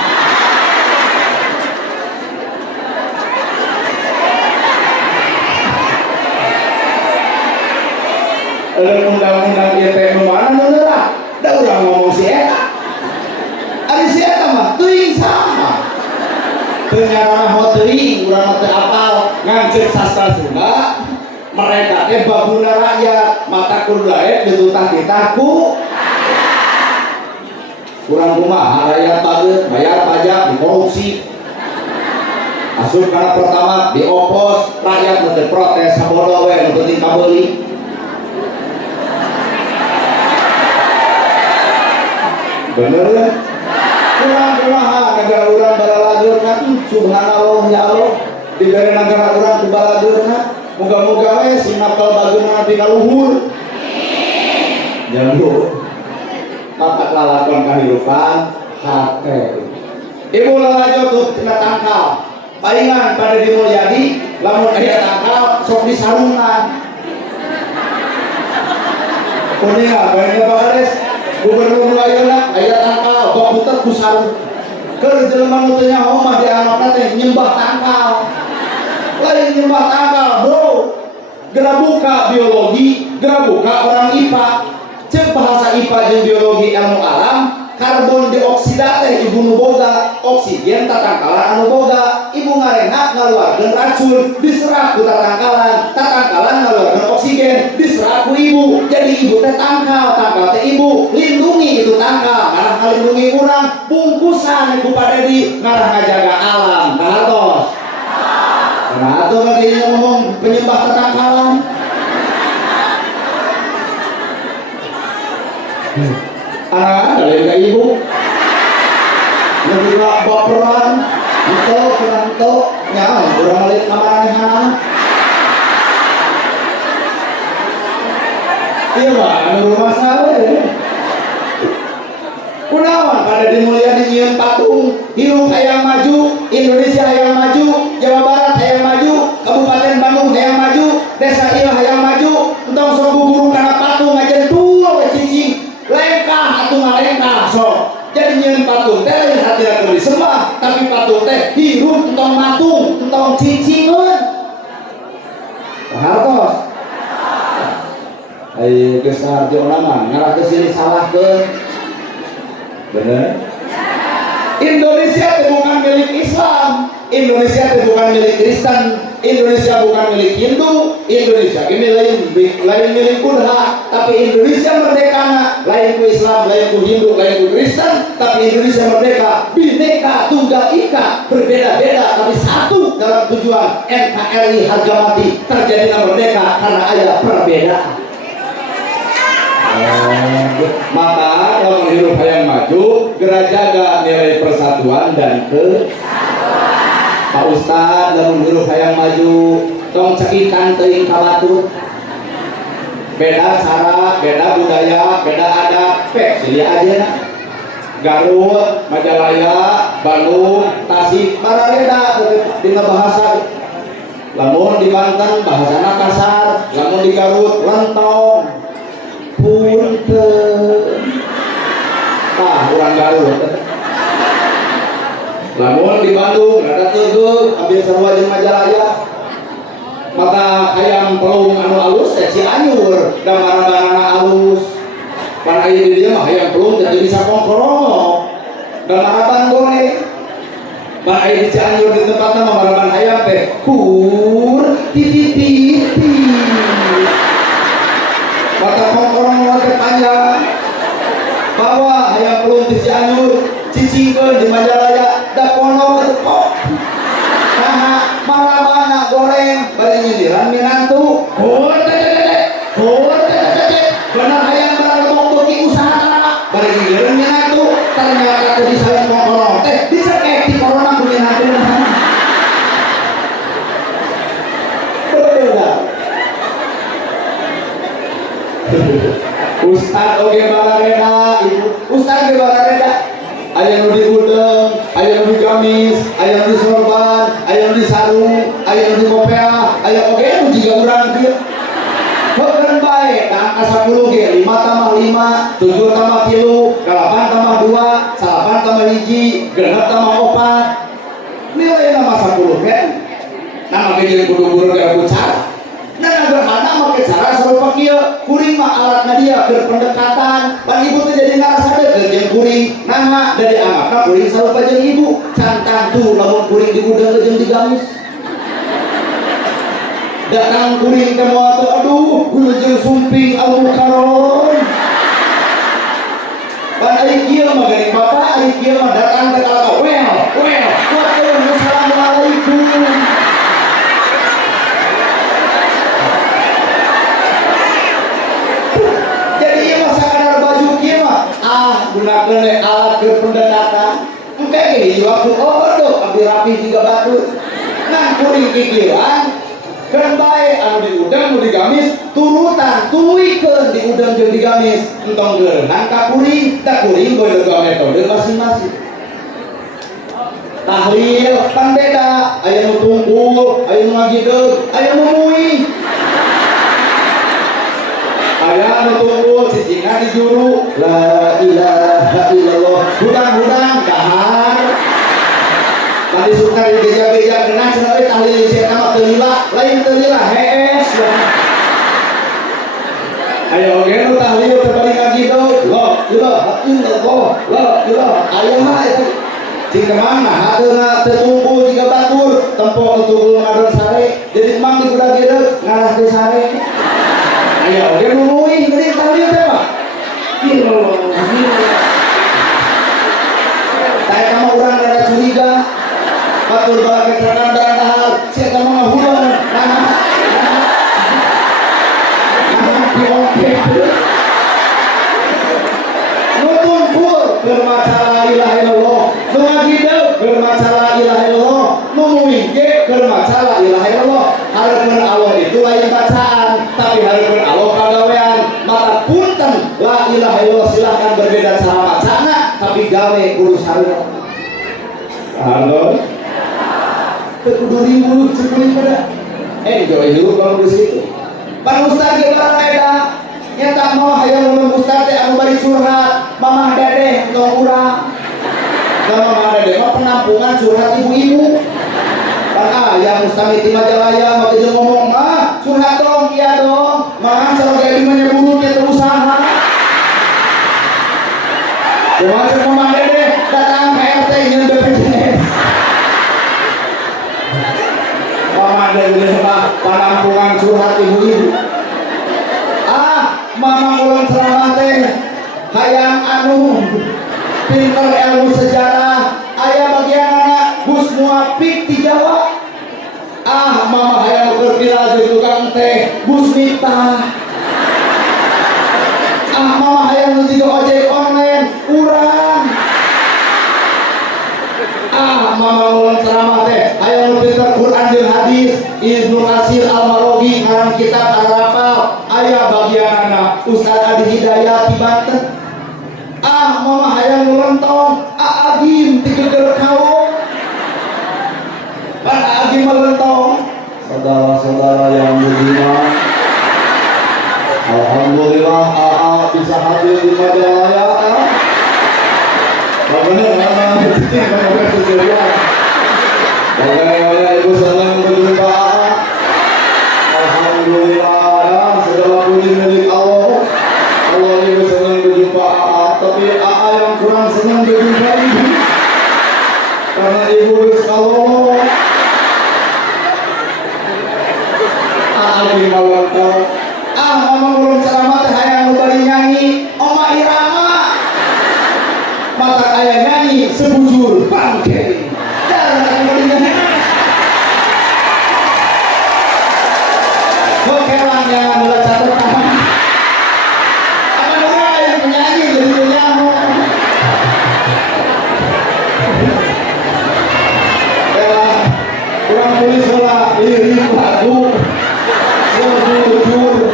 Ada undang-undang ieu teh nu mana nu neurah da urang ngomong si eta ari si eta mah teuing saha teu ngarana teuing urang teh apal nganceur sastra Sunda mereka teh babuna rakyat mata kudu laek ditutah kita ku kurang kumaha rakyat bageut bayar pajak dikorupsi asup kana pertama diopos rakyat teu protes sabodo we nu penting kabeuli bener ya kurang kumaha negara urang balalageurna subhanallah ya Allah dibere negara urang ku balalageurna moga-moga we si nakal bageurna di kaluhur jambu maka lalakon kehidupan hati ibu lalajo tuh kena tangkal palingan pada dimulyadi lamun aya tangkal sok disarungan kuninga bae Pak Kades gubernur ayeuna aya tangkal bak puter ku sarung keur jelema nu teu nyaho mah dianggapna teh nyembah tangkal lain nyembah tangkal bro geura buka biologi geura buka orang IPA cek bahasa IPA jeung biologi ilmu alam karbon dioksida teh ibu nu boga oksigen tatangkalan anu boga ibu ngarenga ngaluarkeun racun diserap ku tatangkalan ngaluarkeun oksigen diserap ku ibu jadi ibu teh tangkal teh ibu lindungi itu tangkal ngarah ngalindungi urang bungkusan ku padedi ngarah ngajaga alam kahatos nah atuh mah ngomong penyembah tatangkalan anak dari ke ibu lebih baperan itu nyawa kurang lihat kamarnya iya pak anu rumah saya kunaon pada dimulia di patung hirup hayang maju Indonesia hayang maju Jawa Barat hayang maju Kabupaten Bandung hayang maju desa ieu hayang maju entong sok guguru kana patung ngajen dua we cicing lengkah atuh ngalengkah sok jadi nyeun patung teh lain hati keur disembah tapi patung teh hirup entong matung entong cicingeun hartos ai geus sarjo naman ngarah ke sini salahkeun bener Indonesia itu bukan milik Islam Indonesia itu bukan milik Kristen Indonesia bukan milik Hindu Indonesia ini lain milik Buddha tapi Indonesia merdeka lain ku Islam lain ku Hindu lain ku Kristen tapi Indonesia merdeka bineka tunggal ika berbeda-beda tapi satu dalam tujuan NKRI harga mati terjadinya merdeka karena ada perbedaan maka kalau hidup yang maju gerak jaga nilai persatuan dan Pak Ustadz dalam hidup yang maju tong cekikan teuing ka batur beda cara beda budaya beda adat silih aja Garut Majalaya Bandung Tasik barareda dina bahasa lamun di Banten bahasana kasar lamun di Garut lentong punten urang Garut lamun di Bandung rada teugeuh abdi sarua jeung Majalaya maka hayang pelung anu alus teh Cianjur gambar-gambarna alus pan aya di dia mah hayang pelung jadi bisa kongkorong dan harapan goreng pan aya di Cianjur di tempat nama harapan hayang teh kur titi mata kongkorong teh panjang bawa hayang pelung di Cianjur cicingkeun di Majalaya da kono kok nah marabana goreng bari nyindiran minantu kur benar hayang barang beki usaha bari nyindiran minantu ternyata tadi saya kongkorong teh dicekek di corona ku minantu berbeda Ustaz oge balareda ibu Ustaz oge balareda aya nu di udeng aya nu di gamis aya nu di sorban aya nu di sarung aya nu di kopea aya oge nu jiga urang kieu heukeun bae ka angka 10 ge 5 tambah 5 7 tambah 3 8 tambah 2 9 tambah 1 6 tambah 4 nilai nama 10 kan nama ge kudu guru ge cara nah gerhana make cara sarupa kieu kuring mah alatna dia keur pendekatan pan ibu teh jadi ngarasa deukeut jeung kuring nah dari anggapna kuring sarupa jeung ibu can tantu lamun kuring di udang jeung di gamis datang kuring teh moal teh aduh jeung sumping al-mukarram pan ari kieu mah geuning bapak ari kieu mah datang teh kalau well assalamualaikum gunakan alat pendekatan engke ge waktu tuh abdi rapi juga batu ngan kuring kikieuan keun bae anu di udang nu di gamis turutan tuwikeun di udang jeung di gamis entong geureuhan ka kuring da kuring boga metode masing-masing tahlil kan beda aya nu tunggul aya nu ngagideug aya nu muih aya nu tunggul cicingna di juru la ilaha illallah hudang dahar tadi suka di geja-geja genah cenah euy tahlil setan mah teu lila lain teu lila hees aya oge nu tahlil teh bari ngagideug la ilaha illallah la ilaha aya mah eta cing mana hadeuna teu tunggul jiga batur tempo tunggul ngadon sare jadi emang di budak gedeug ngarah teh sare aya oge nu muih geuning tahlil teh mah saya kamu orang ada curiga batur bala keterangan dahar saya kamu ngahulang nutun pur bermasalah ilaha illallah nu ngagideug bermasalah ilaha illallah nu muih ge bermasalah ilaha illallah hareupeun Allah itu lain bacaan tapi hareupeun Allah pagawean maka punten la ilaha illallah silahkan berbeda saha macana tapi gawe kudu sarua halo teu kudu rimbul cekuling pada enjoy hidup kalau di situ pan ustaz ge bareda nyata mah hayang ulun ustaz teh anu bari curhat mamah dedeh tong urang mamah dedeh mah penampungan curhat ibu-ibu pan yang ustaz di Majalaya mah jeung ngomong curhat dong iya dong mah kalau jadi menyebut teh usaha Wah, mamah dedeh datang ke RT nyeun BPJS mamah dedeh mah penampungan curhat ibu-ibu mamah ulun ceramah teh hayang anu pinter ilmu sejarah aya bagianna Gus Muafik di Jawa mamah hayang keur pila jeung tukang teh Gus Miftah mamah hayang nu jiga ojek online urang mamah ulun ceramah teh hayang nu pinter Quran jeung hadis Ibnu Katsir Al-Maraghi ngaran kitab Al-Rafal aya bagianna Ustaz Adi Hidayat di Banten mamah hayang ngelentong agim ti geger kawo pan agim melentong saudara-saudara yang budiman alhamdulillah bisa hadir di Majalaya bener bagaimana ibu senang berjumpa alhamdulillah segala puji milik Allah ibu senang berjumpa Tapi AA yang kurang senang berjumpa ibu karena ibu kalau AA di malam kau ngomong belum ceramah teh hayang nu bari nyanyi Oma Irama mata aya nyanyi sebujur bangke dan bari nyanyi kok kelang yang mulai catatan apa orang yang penyanyi jadi nyamuk kelang kurang tulis lah lirik lagu sebujur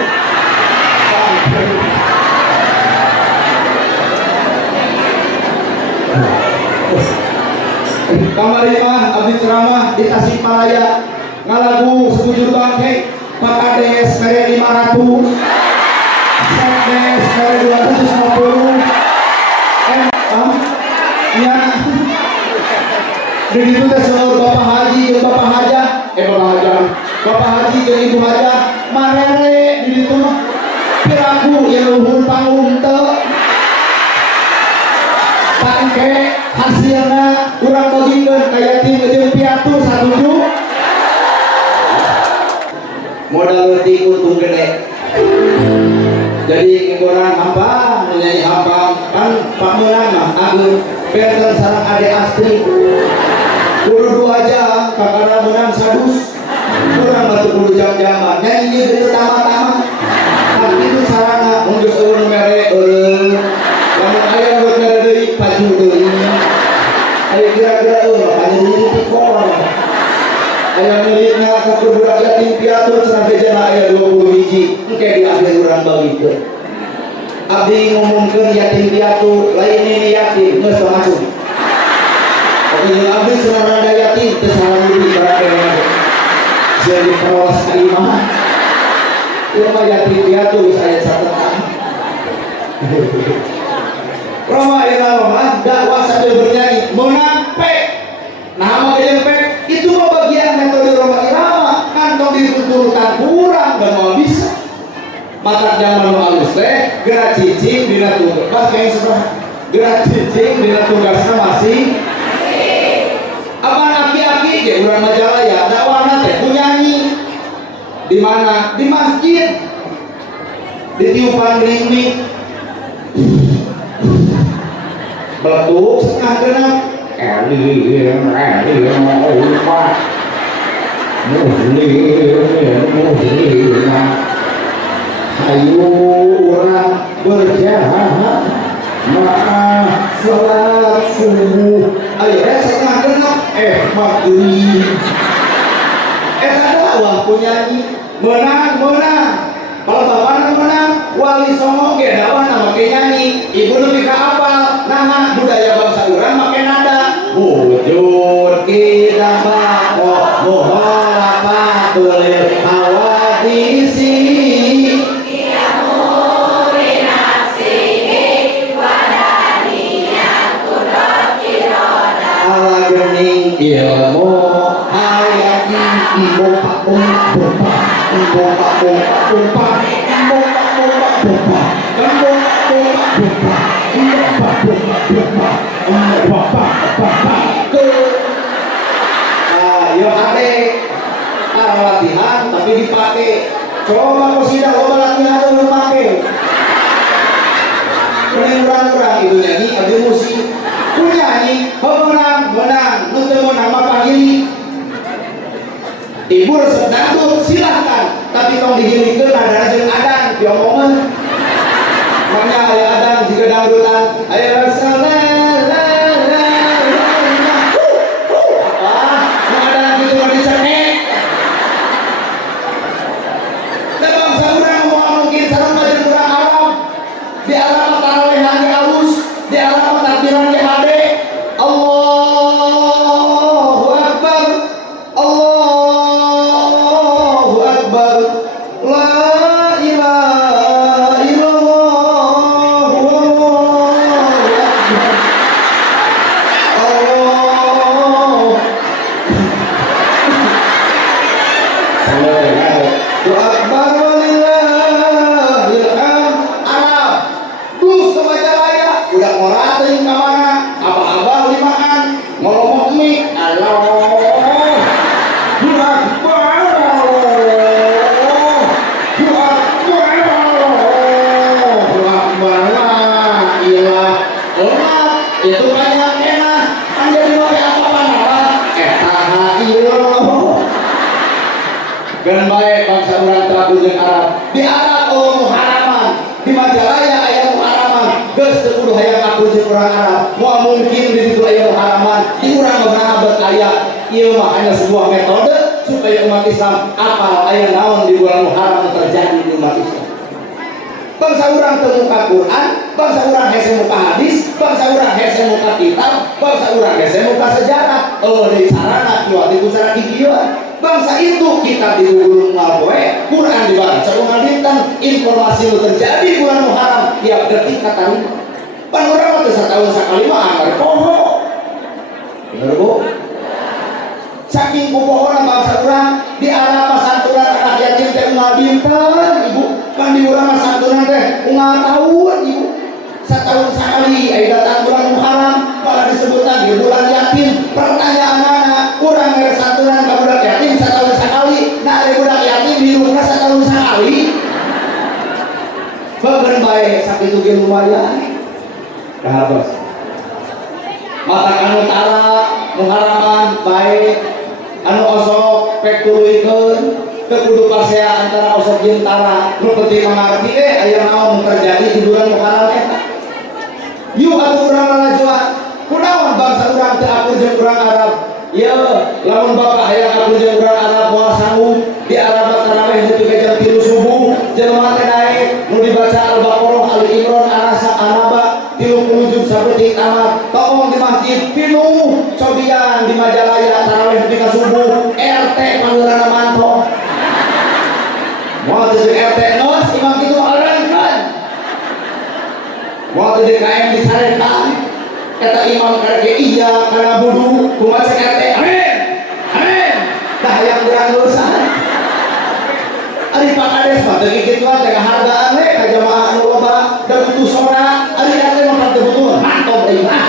kamari mah abdi ceramah di Tasikmalaya ngalagu sebujur bangke Pakades mere 500 Sekdes mere 250 ya di situ teh seluruh Bapak Haji dan Bapak Haja Bapak Haji dan Ibu Haja marere di situ mah piraku yang luhur panggung teu bangke hasilna kurang bagikeun ka yatim jeung piatu satuju modal leutik untung gede jadi orang hamba menyanyi hamba kan Pak Mulan mah ageun benten sareng Ade Astri kudu 2 jam kakara menang sadus kurang batu kudu jam-jaman nyanyi ieu teu tama-tama tapi itu sarana mun geus eureun mere lamun aya nu mere deui paju deui aya kira-kira hanya jadi pikor aya milikna ka budak yatim piatu sampai jana aya 20 hiji engke di akhir urang bagikeun abdi ngomongkeun yatim piatu lain ini yatim geus macam tapi abdi sarana yatim teu sarana di barang jadi perawas kalimah ieu mah yatim piatu geus aya catatan Roma Irama dakwah sambil bernyanyi menampe nama pek itu mah bagian metode Roma Irama kantong dituturutan kurang dan mau bisa mata zaman alus teh gerak cicing dina tugas pakai sebenarnya gerak cicing dina tugasnya masih apa aki-aki ge urang Majalaya dakwahna teh nyanyi di mana di masjid di tiupan ringmik beletuk setengah genap muslim ayo orang berjamaah maaf salat subuh ayo setengah genap maghrib dakwah punyanyi menang kalau bapakna menang wali songo ge dakwah na make nyanyi ibu nu pika apal nah budaya bangsa urang make nada wujud kita bako muhalafatul hawadisi kiamuri nafsihi wadaniyat kudrokiroda ala gening ilmu hayati ibu yo ade latihan tapi dipakai coba kosida coba latihan lu pakai kurang itu nyanyi ada musik kunyanyi menang nu teu menang mah pahili ibu resep dangdut silahkan tapi tong dihilikeun ada jeung adan diomongeun makanya aya adan juga dangdutan aya salah di alamat tarawehan ge alus di alamat takbiran ge hade Allahu Akbar la ilaha illallah wallahu akbar budak morat teuing ka mana abah-abah limaan ngomong mie Allah itu banyak enak anjir mau apa nama dan baik bangsa orang Tabu jeung Arab di Arab muharaman di Majalaya aya muharaman geus teu kudu hayang aku jeung urang Arab moal mungkin di ditu aya muharaman di urang mah abad aya ieu mah hanya sebuah metode supaya umat Islam apal aya naon di bulan Muharram terjadi di umat Islam. Bangsa urang teu muka Quran, bangsa urang hese muka hadis, bangsa urang hese muka kitab, bangsa urang hese muka sejarah. Deui sarana kieu ati cara kieuan. Bangsa itu kita di hulu ngapoe, Quran dibaca umal dinten, informasi nu terjadi bulan Muharram tiap detik kata lima. Pan urang teh satahun sakali mah anggar poho. Bener Bu? Saking kupohona bangsa urang di Arab santunan anak yatim teh umal dinten, Ibu. Kan di urang santunan teh unggal tahun Ibu. Setahun sekali aya datang bulan Muharram malah disebutkan di bulan yatim. Pertanyaan anak, urang ngere santunan ka budak yatim setahun sekali, nah ada budak yatim di rumah setahun sekali. Bener bae sakitu ge lumayan. Nah, Bos. Mata anu tara Muharraman bae anu osok pek tuluikeun teu kudu pasea antara osok jeung tara nu penting mengerti aya naon terjadi di bulan Muharram eta. Yuk atuh urang lalajoan kunaon bangsa urang teu akur jeung urang Arab. Ieu lamun bapak hayang akur jeung urang Arab moal sanggup di Arab tarawih nepi ka jam 3 subuh jelema teh naik nu dibaca Al-Baqarah, Al-Imran, An-Nisa, An-Naba 30 juz sabetik tamat tolong di masjid pinuh cobian di Majalaya tarawih nepi ka subuh RT pangeurana manto moal teu RT nos imam kitu arengkeun moal teu DKM disarekan kata imam karege iya kana budu kumaha RT amin amin dah hayang urang lulusan ari Pak Kades mah teu gituan teh hargaan we ka jamaah anu loba da butuh sorak ari RT mah teu butuh mantap deui mah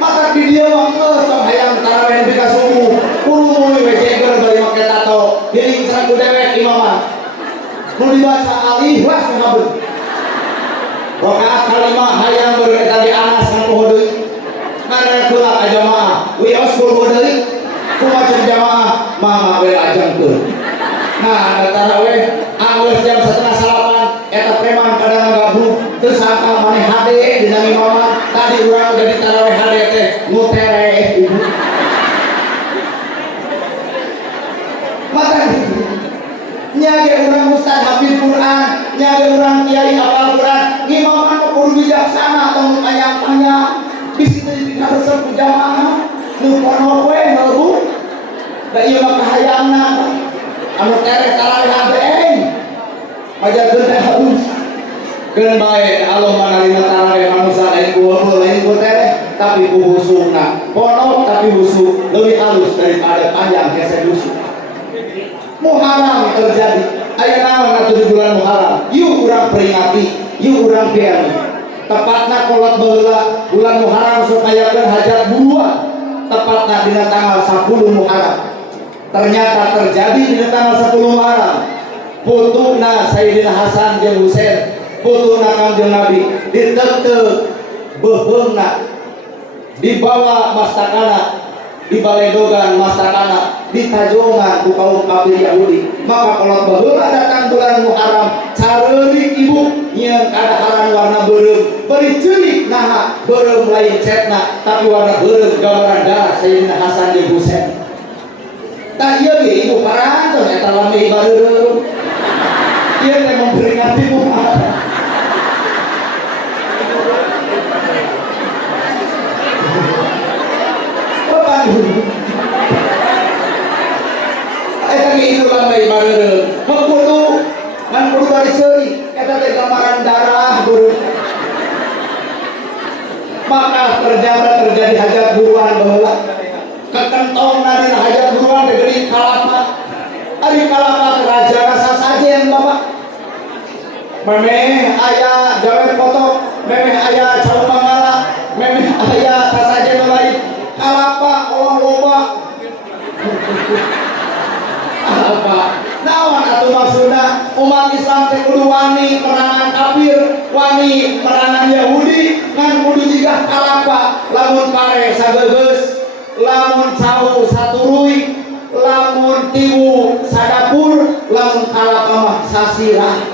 maka di dieu mah geus hayang tarawih nepi ka subuh kudu we jeger bari make tato hiling sareng dewek imamah nu dibaca alih was ngabeun rakaat kalimah hayang beureuh eta di Anas kan poho deui mana kulak jamaah wios poho deui kumaha jamaah mama we ajengkeun. Nah, ada taraweh anggeus jam 7:30 eta preman pada ngagabung teu sangka maneh hade dina imamah tadi urang jadi taraweh hade teh ngutere Ibu. Maka nyage urang ustaz hafiz Quran, nyage urang kiai hafal Quran, imam anu kudu bijaksana tong panjang-panjang bisi teu diresep ku jamaah nu pono we heuh. Da ieu mah kahayangna anu tereh tarawih hade pajakeun teh haus keun bae Allah manarima tarawih manusia lain ku heuh lain ku tereh tapi ku husukna ponok tapi husuk leuwih halus daripada panjang hese husuk. Muharram terjadi aya naon atuh di bulan Muharram yuk urang peringati yuk urang pian tepatna kolot baheula bulan Muharram supayakeun hajat buruan tepatna dina tanggal 10 Muharram. Ternyata terjadi di tanggal 10 Muharram putuna Sayyidina Hasan jeung Husain putuna Kangjeng Nabi diteuteup bebeungna dibawa mastakana dibaledogan mastakana ditajongan ku kaum kafir Yahudi. Maka kalau baheula datang bulan Muharram careurik Ibu nyieun kadaharan warna beureum beri ceulik naha beureum lain cetna tapi warna beureum gambaran darah Sayyidina Hasan jeung Husain. Tak iya ge Ibu parantos eta lami bareureuh. Ieu teh memperingati Muharram. Bapak eta ge Ibu lami bareureuh. Kudu ngan kudu bari ceurik eta teh gambaran darah beureum. Maka terjadi hajat buruan baheula. Kekentong nari hajat buruan degeri kalapa ari kalapa kerajaan sasajen Bapak memeh aya gawe foto memeh lamun pare sageus, lamun cawu saturuy, lamun tibu sadapur, lamun kalapa mah sasira.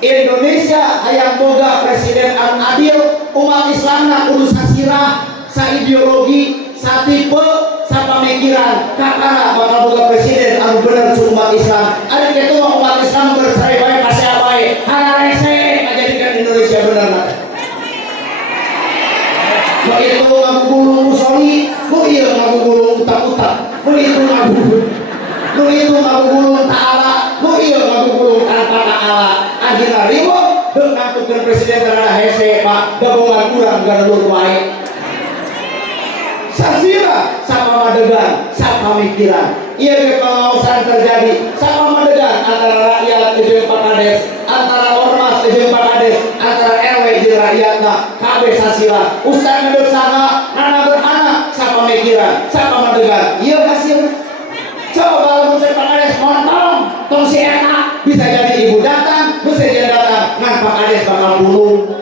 Indonesia hayang boga presiden anu adil, umat Islamna kudu sasira, saideologi, satipe, sapamikiran. Kakana bakal boga presiden anu bener cu umat Islam. Ari kitu mah umat Islam bersari bae pasea bae. Hararese ngajadikeun Indonesia bener na. Mau itu ngaku gulung musoli, mau iya ngaku gulung utak-utak, mau itu ngaku gulung ta'ala, mau iya ngaku gulung tanpa ta'ala. Akhirnya riwo, dek ngatukeun presiden karena hese pak, gabungan kurang gara lur wae. Sasira, sapa madegan, sapa mikiran. Iya ge pengaosan terjadi, sapa madegan antara rakyat jeung Pakades, antara ormas jeung Pakades, antara RW jeung rakyatna, kabeh sasira. Ustaz ngedek saha, nana berhana, sapa mikiran, sapa madegan. Iya hasil. Coba lamun cek Pakades montong, tong si eta bisa jadi ibu datang, bisa jadi datang, ngan Pakades bakal bulung.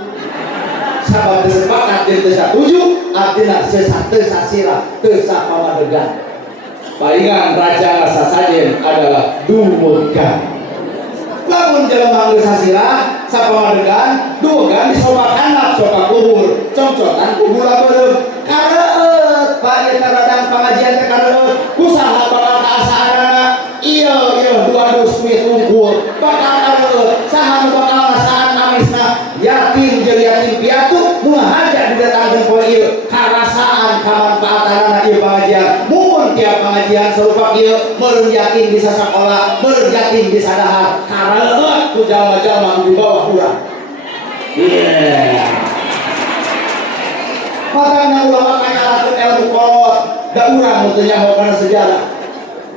Sahabat sepakat jeung teu satuju, artina teu sasira, teu sapa madegan. Palingan raja sasajen adalah dumurkan. Lamun jelema geus sasira, sapa madegan, dugan disobak anak soka kubur, congcotan kubur beureuh. Kareueut Pak ieu karadang pangajian teh kareueut, kusaha bakal kaasaanana? Ieu dua dus duit unggul, bakal kareueut. Saha nu bakal ngasaan amisna? Yatim jeung yatim piatu, moal haja didatangkeun poe ieu. Karasaan kamanfaatanana ieu pangajian. Mun tiap pengajian serupa ieu, meureun yatim bisa sakola, meureun yatim bisa dahar. Kareueut ku jalma-jalma di bawah urang. Makanya ulama kanyalakeun ilmu kolot, da urang teu nyaho kana sejarah.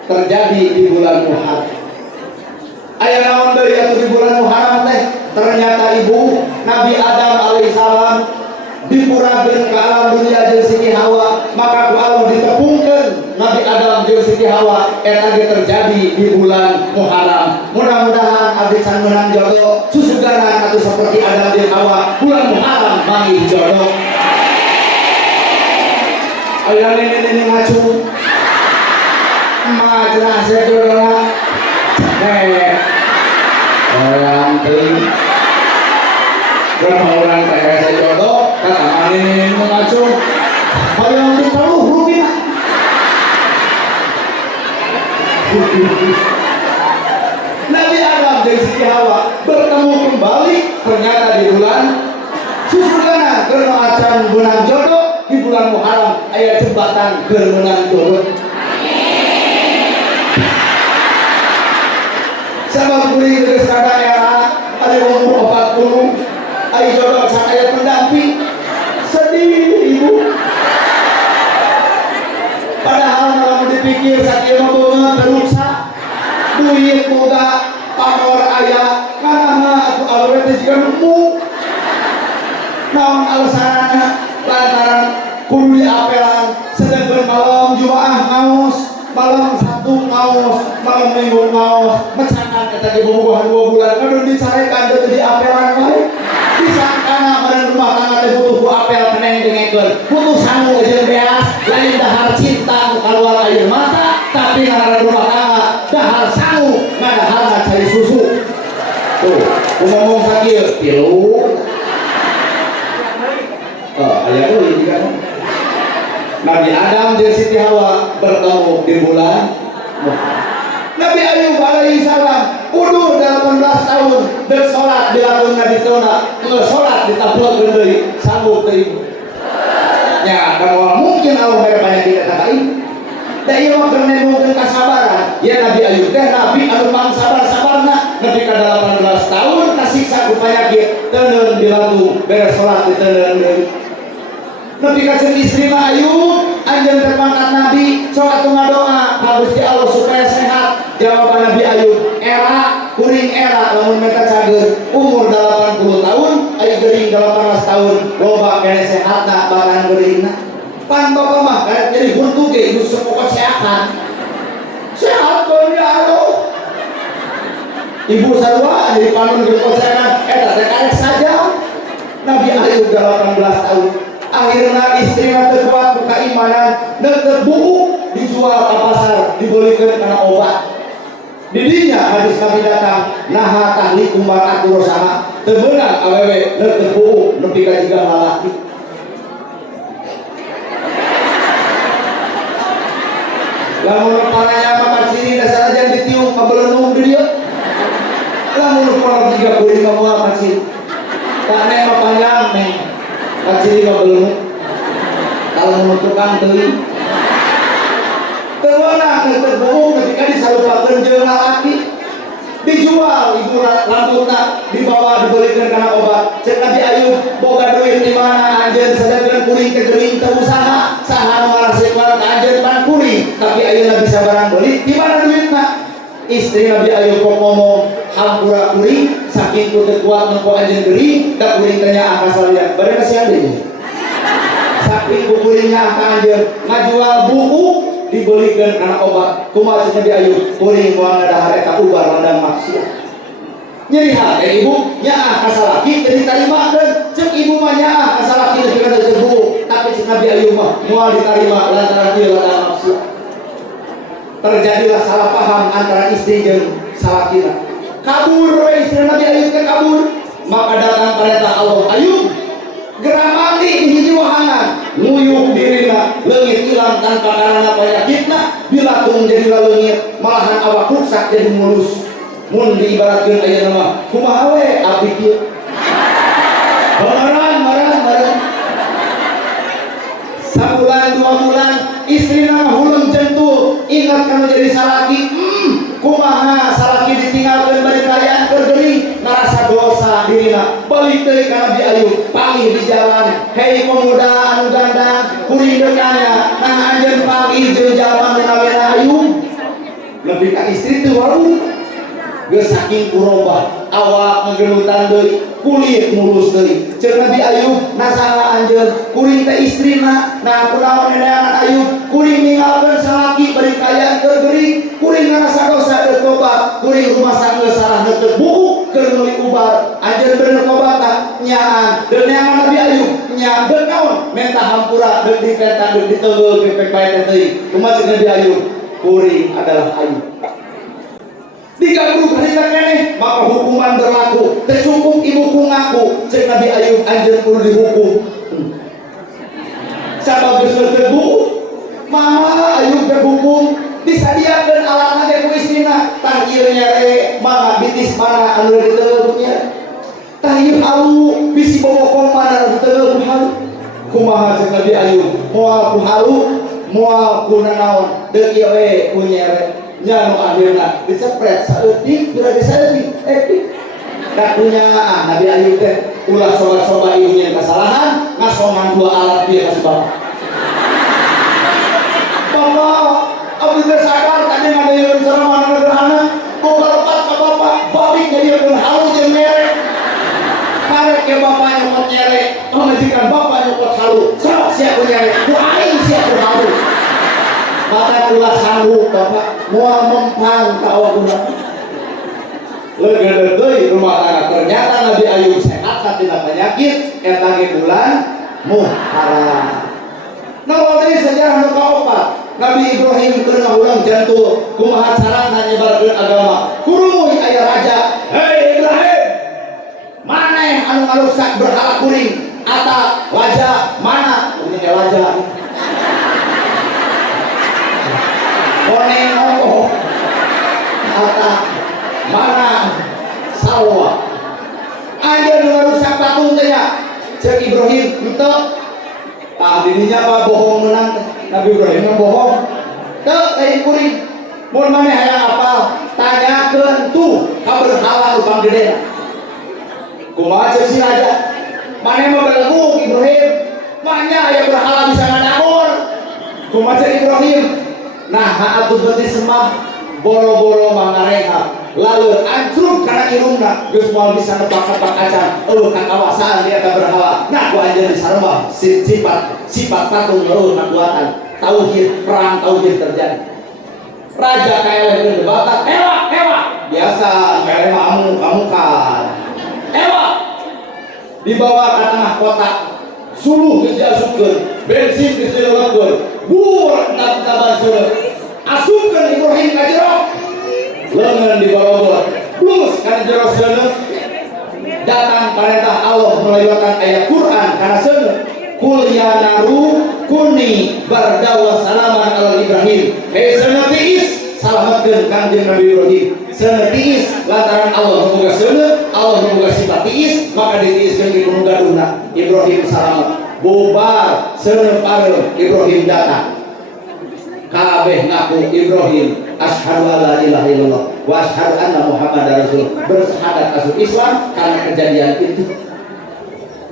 Terjadi di bulan Muharram. Aya naon deui atuh di bulan Muharram teh? Ternyata ibu Nabi Adam alaihissalam dipurakeun ka alam dunia jeung Siti Hawa, maka ku Allah ditepungkeun Nabi Adam jeung Siti Hawa eta ge terjadi di bulan Muharram. Mudah-mudahan abdi can meunang jodoh susuganan atuh saperti Adam jeung Hawa bulan Muharram manggih jodoh. Aya nenek-nenek ngacu mah jelas ya jodohna. Orang teuing orang teh jodoh kata nenek ngacu hayang ditaruh rupina. Nabi Adam dan Siti Hawa bertemu kembali ternyata di bulan susugana keur acan bulan jodoh. Di bulan Muharram aya jembatan keur meunang jodoh. Sabab kuring geus kada era ari umur 40 ai jodoh can aya pendamping. Sedih ibu. Padahal kalau dipikir sakieu mah beungeut teruksa. Duit boga, pamor aya, ngaraha atuh alure teh jiga nemu. Naon alasanna? Lantaran kudu diapelan sedangkan malam Jumaah ngaos, malam Sabtu ngaos, malam Minggu ngaos, mecakan eta ge bobogohan 2 bulan kadon dicarekan teu diapelan wae. Disangkana badan rumah tangga teh butuh ku apel keneng dengekeun, butuh sangu jeung beas, lain dahar cinta kaluar air mata, tapi ngaran rumah tangga dahar sangu, ngadahar cari susu. Tuh, ngomong sakieu pilu. Ayah dulu juga kan. Nabi Adam dan Siti Hawa bertemu di bulan Muharram. Nabi Ayub alaihissalam udur 18 tahun bersolat di lagun Nabi Tona, bersolat di tabel gendei sanggup teribu. Ya, kalau mungkin Allah banyak tidak katakan. Da ieu mah keur nemongkeun kasabaran. Ya Nabi Ayub teh nabi anu sabar-sabarna nepi ka 18 tahun kasiksa ku panyakit teuneun di lagu beres salat di teuneun deui. Nepi ka jeung istri mah Ayub anjeun terpangkat nabi sok atuh ngadoa ka Gusti Allah supaya sehat. Jawaban Nabi Ayub, era kuring era lamun meta cager umur 80 tahun aya geuring 18 tahun loba kene sehatna badan geuringna. Pan bapak mah kayak jadi buntu ge geus sepokok sehat. Sehat kau ya Allah. Ibu sarua di panun geus sehat eta teh karek saja. Nabi Ayub 18 tahun akhirnya istrinya terkuat keimanan dan terbuk dijual ke pasar dibelikan karena obat. Didinya hadis Nabi datang naha tahli kumar aku rosaha tebenang awewe dan terbuk nepi ka jiga lalaki. Lamun paranya makan sini dasar aja ditiup kabelendung dia. Lamun parang jiga kuring mah makan sini. Kane mah panjang nih. Kaciri kabelendung. Kalau mau tukang teuing. Temenang terbuk ketika disalupakeun jeung lalaki. Dijual ibu lantutna dibawa dibelikan karena obat. Cek Nabi Ayub boga duit di mana anjeun sadegeun kuring teh geuning teu usaha saha nu ngarasekeun ka anjeun pan kuring tapi ayeuna bisa barang beli di mana duitna. Istri Nabi Ayub kok ngomong hampura kuring saking ku teu kuat nempo anjeun geuring da kuring teh nyaah ka salian bade kasihan deui. Saking ku kuringnya ka anjeun ngajual buku dibelikan karena obat. Kumaha Nabi Ayub kuring moal ngadahar eta ubar ladang maksiat. Nyeri hati ibu nyaah ka salaki teu ditarimakeun. Ceuk ibu mah nyaah ka salaki teu kada terbuk tapi ceuk Nabi Ayub mah moal ditarima lantaran ieu ladang maksiat. Terjadilah salah paham antara istri jeung salakina. Kabur we istri Nabi Ayub teh kabur. Maka datang perintah Allah, Ayub gerak mandi di hiji wahangan nguyuh dirina leungit ilang tanpa karana penyakitna bilatung jadi leungit malahan awak rusak jadi mulus. Mun diibaratkeun ayeuna mah kumaha we abdi kieu marah sabulan 2 bulan istrina hulung jentul ingat kana jadi salaki kumaha salaki ditinggalkeun bari kayaan keur geuning ngarasa dosa dirina balik deui ka Nabi Ayub panggih di jalan hei pemuda anu gandang kuring dekanya nah anjeun panggih jeung jalan menawena Ayub lebih ka istri teu waru geus saking kurobah awak ngagelutan deui kulit mulus deui ceuk Nabi Ayub nasaha anjeun kuring teh istrina nah kunaon eneangan Ayub kuring ninggalkeun salaki bari kayaan keur geuring kuring ngarasa dosa teu tobat kuring rumah sanggeus salah teu buuk keur meuli ubar anjeun bener tobat nyaan deun neangan Nabi Ayub nya deun naon menta hampura deun dipenta deun diteungeuh pepek bae teh teuing kumaha ceuk Nabi Ayub kuring adalah Ayub. Diganggu karina keneh maka hukuman berlaku teu cukup ibuku ngaku ceuk Nabi Ayub anjeun kudu dihukum sabab geus terbuk mama Ayub terhukum disadiakeun alatna teh ku istrina tah ieu nyere mama bitis mana anu diteueuh nya tah ieu halu bisi bobokong mana anu diteueuh halu kumaha ceuk Nabi Ayub moal ku halu moal ku nanaon deuk ieu we ku nyere nya nu akhirna dicepret saeutik berarti saeutik kakunya Nabi Ayub teh ulah soba-soba ibunya kesalahan ngasongan 2 alat dia kasih bapak abdi teh sadar tadi ngadayeun sareng gerhana boga lepat ka bapak balik ngadayeun halu jeung mere karek ke bapak nyokot nyere majikan bapak nyokot halu sok sia ku nyere ku aing sia ku halu maka ulah sanggup bapak moal mempang ka awak urang leugeuh deui rumah tangga ternyata Nabi Ayub sehat satina penyakit eta ge bulan Muharram. Namun dari sejarah nu kaopat Nabi Ibrahim keur ngahulang jantul kumaha carana nyebarkeun agama kuruy aya raja hei Ibrahim maneh anu ngaruksak berhala kuring ata wajah mana ini wajah koneng ata mana salwa aja nu ngarusak patung teh nya ceuk Ibrahim henteu tah dirinya apa bohong menang Nabi Ibrahim bohong teu ai kuring mun maneh hayang apal tanyakeun tuh ka berhala tukang gedena kumaha ceuk si raja maneh mah belenguk Ibrahim manya aya berhala bisa ngadangor kumaha ceuk Ibrahim nah atuh beuti semah boro-boro mangareha lalu ancur karena irungna geus moal bisa nebak-nebak acan kan awasaan dia ka berhala nah ku anjeun disarema sifat patung eueuh ngabuatan tauhid perang tauhid terjadi raja kaelehkeun debatan ewa biasa kaeleh kamu kan ewa dibawa ke tengah kota suluh geus diasupkeun, bensin geus dilelehkeun, buat taban seuleuh. Asupkeun Ibrahim ka jero. Leungeun diborobot. Plus kana jero seuleuh datang perintah Allah melalui ayat Quran kana seuleuh. Kul ya naru kuni bardawa salaman ala Ibrahim. Hei seuleuh tiis salametkeun Kangjeng Nabi Ibrahim. Seuleuh tiis lantaran Allah membuka seuleuh, Allah membuka sifat tiis, maka ditiiskeun di gunung gaduna. Ibrahim salamet. Bubar seuleuh pareum Ibrahim datang. Kabeh ngaku Ibrahim asyhadu alla ilaha illallah wa asyhadu anna Muhammadar Rasul, bersyahadat masuk Islam karena kejadian itu.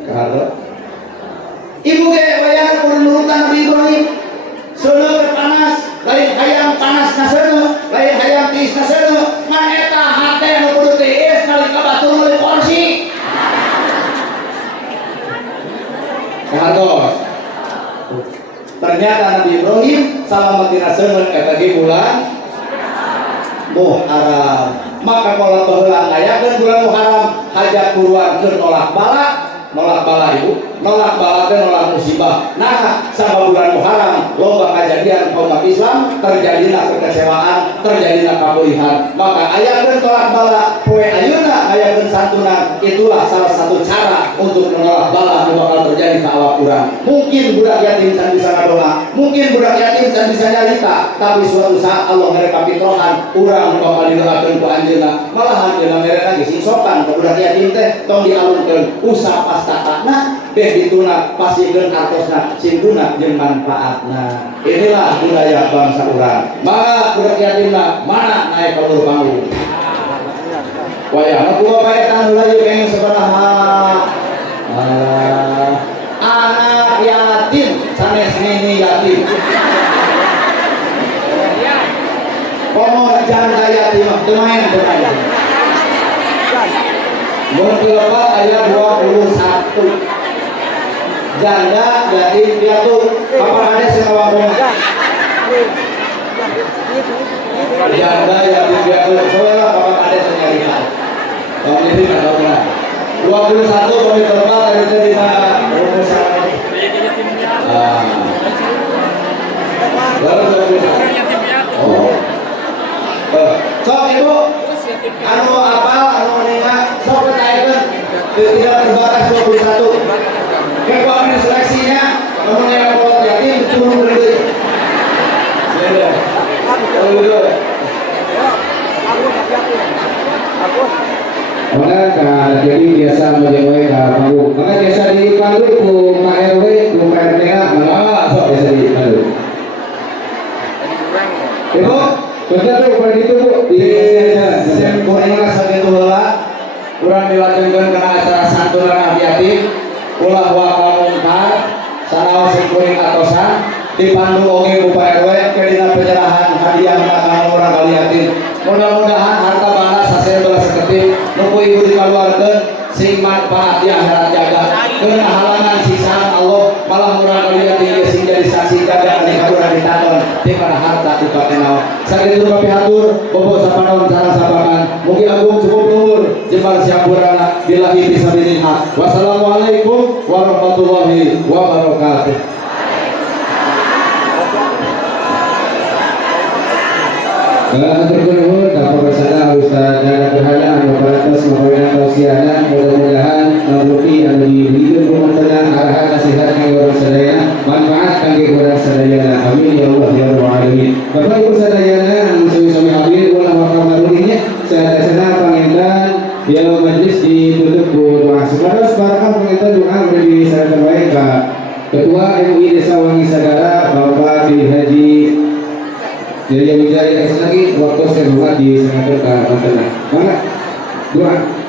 Karena ibu ge wayang nurutan Nabi Ibrahim seuleuh panas, lain hayang panas na seuleuh, lain hayang tiis na seuleuh, man eta hate nu kudu tiis nalika batur meuli kursi. Kahartos. Ternyata Nabi Ibrahim salamatina seungeun eta ge bulan Muharram. Maka kalau baheula ngayakeun bulan Muharram hajat buruan keur nolak bala ibu, nolak bala teh nolak musibah. Nah, sabab bulan Muharram loba kejadian umat Islam, terjadilah kekecewaan, terjadilah kabulihan. Maka ayakeun tolak bala, poe ayeuna ayakeun santunan, itulah salah satu cara untuk menolak bala yang bakal terjadi ke awak urang. Mungkin budak yatim can bisa ngadoa, mungkin budak yatim can bisa nyarita, tapi suatu saat Allah mereka pitrohan urang bakal didoakeun ku anjeunna. Malahan jeung mereka ge sing sopan ka budak yatim teh tong dialungkeun usah pastatana beh dituna pasikeun artosna singguna jeung manfaatna. Inilah budaya bangsa urang. Maka budak yatimna mana naik ka lur panggung. Wayahna kumaha bae tanu lagi pengen sabaraha. Anak yatim sanes nini yatim. Komo janda yatim lumayan bermain. Mun lepat aya 21. Janda yatim piatu. Apa ada sewa rumah? Janda yatim piatu. Soalnya apa ada senyarita. Kalau ini enggak tahu lah. 21 kami terlepas dari cerita rumusan. Lalu 21. Oh. Sok ibu, anu apa, anu nina, sok ketahuan, tidak terbatas 21. Kekuatan seleksinya, kamu yang buat yatim turun berdiri. Maka jadi biasa menjawab panggung. Maka biasa di panggung ku Pak RW, ku Pak RT maka sok biasa di panggung. Ibu, betul tuh pada itu bu di Sempurna sakitu heula, urang dilajenkeun kana acara santunan yatim, ulah wa kamungkar, sanaos kuring atosan, dipandu oge ku Pak RW ke dina penyerahan hadiah ka urang kali yatim. Mudah-mudahan harta bala sasea bala saketik nu ku ibu dikaluarkeun sing manfaat di akhirat jaga. Keun halangan siksaan Allah malah urang kali yatim sing jadi saksi jaga anu urang ditaton di kana harta dipake naon. Sakitu kami hatur bobo sapanon sareng sabangan. Mugi agung cukup luhur jembar siampurana billahi fisabilillah. Wassalamualaikum warahmatullahi wabarakatuh. Terima kasih.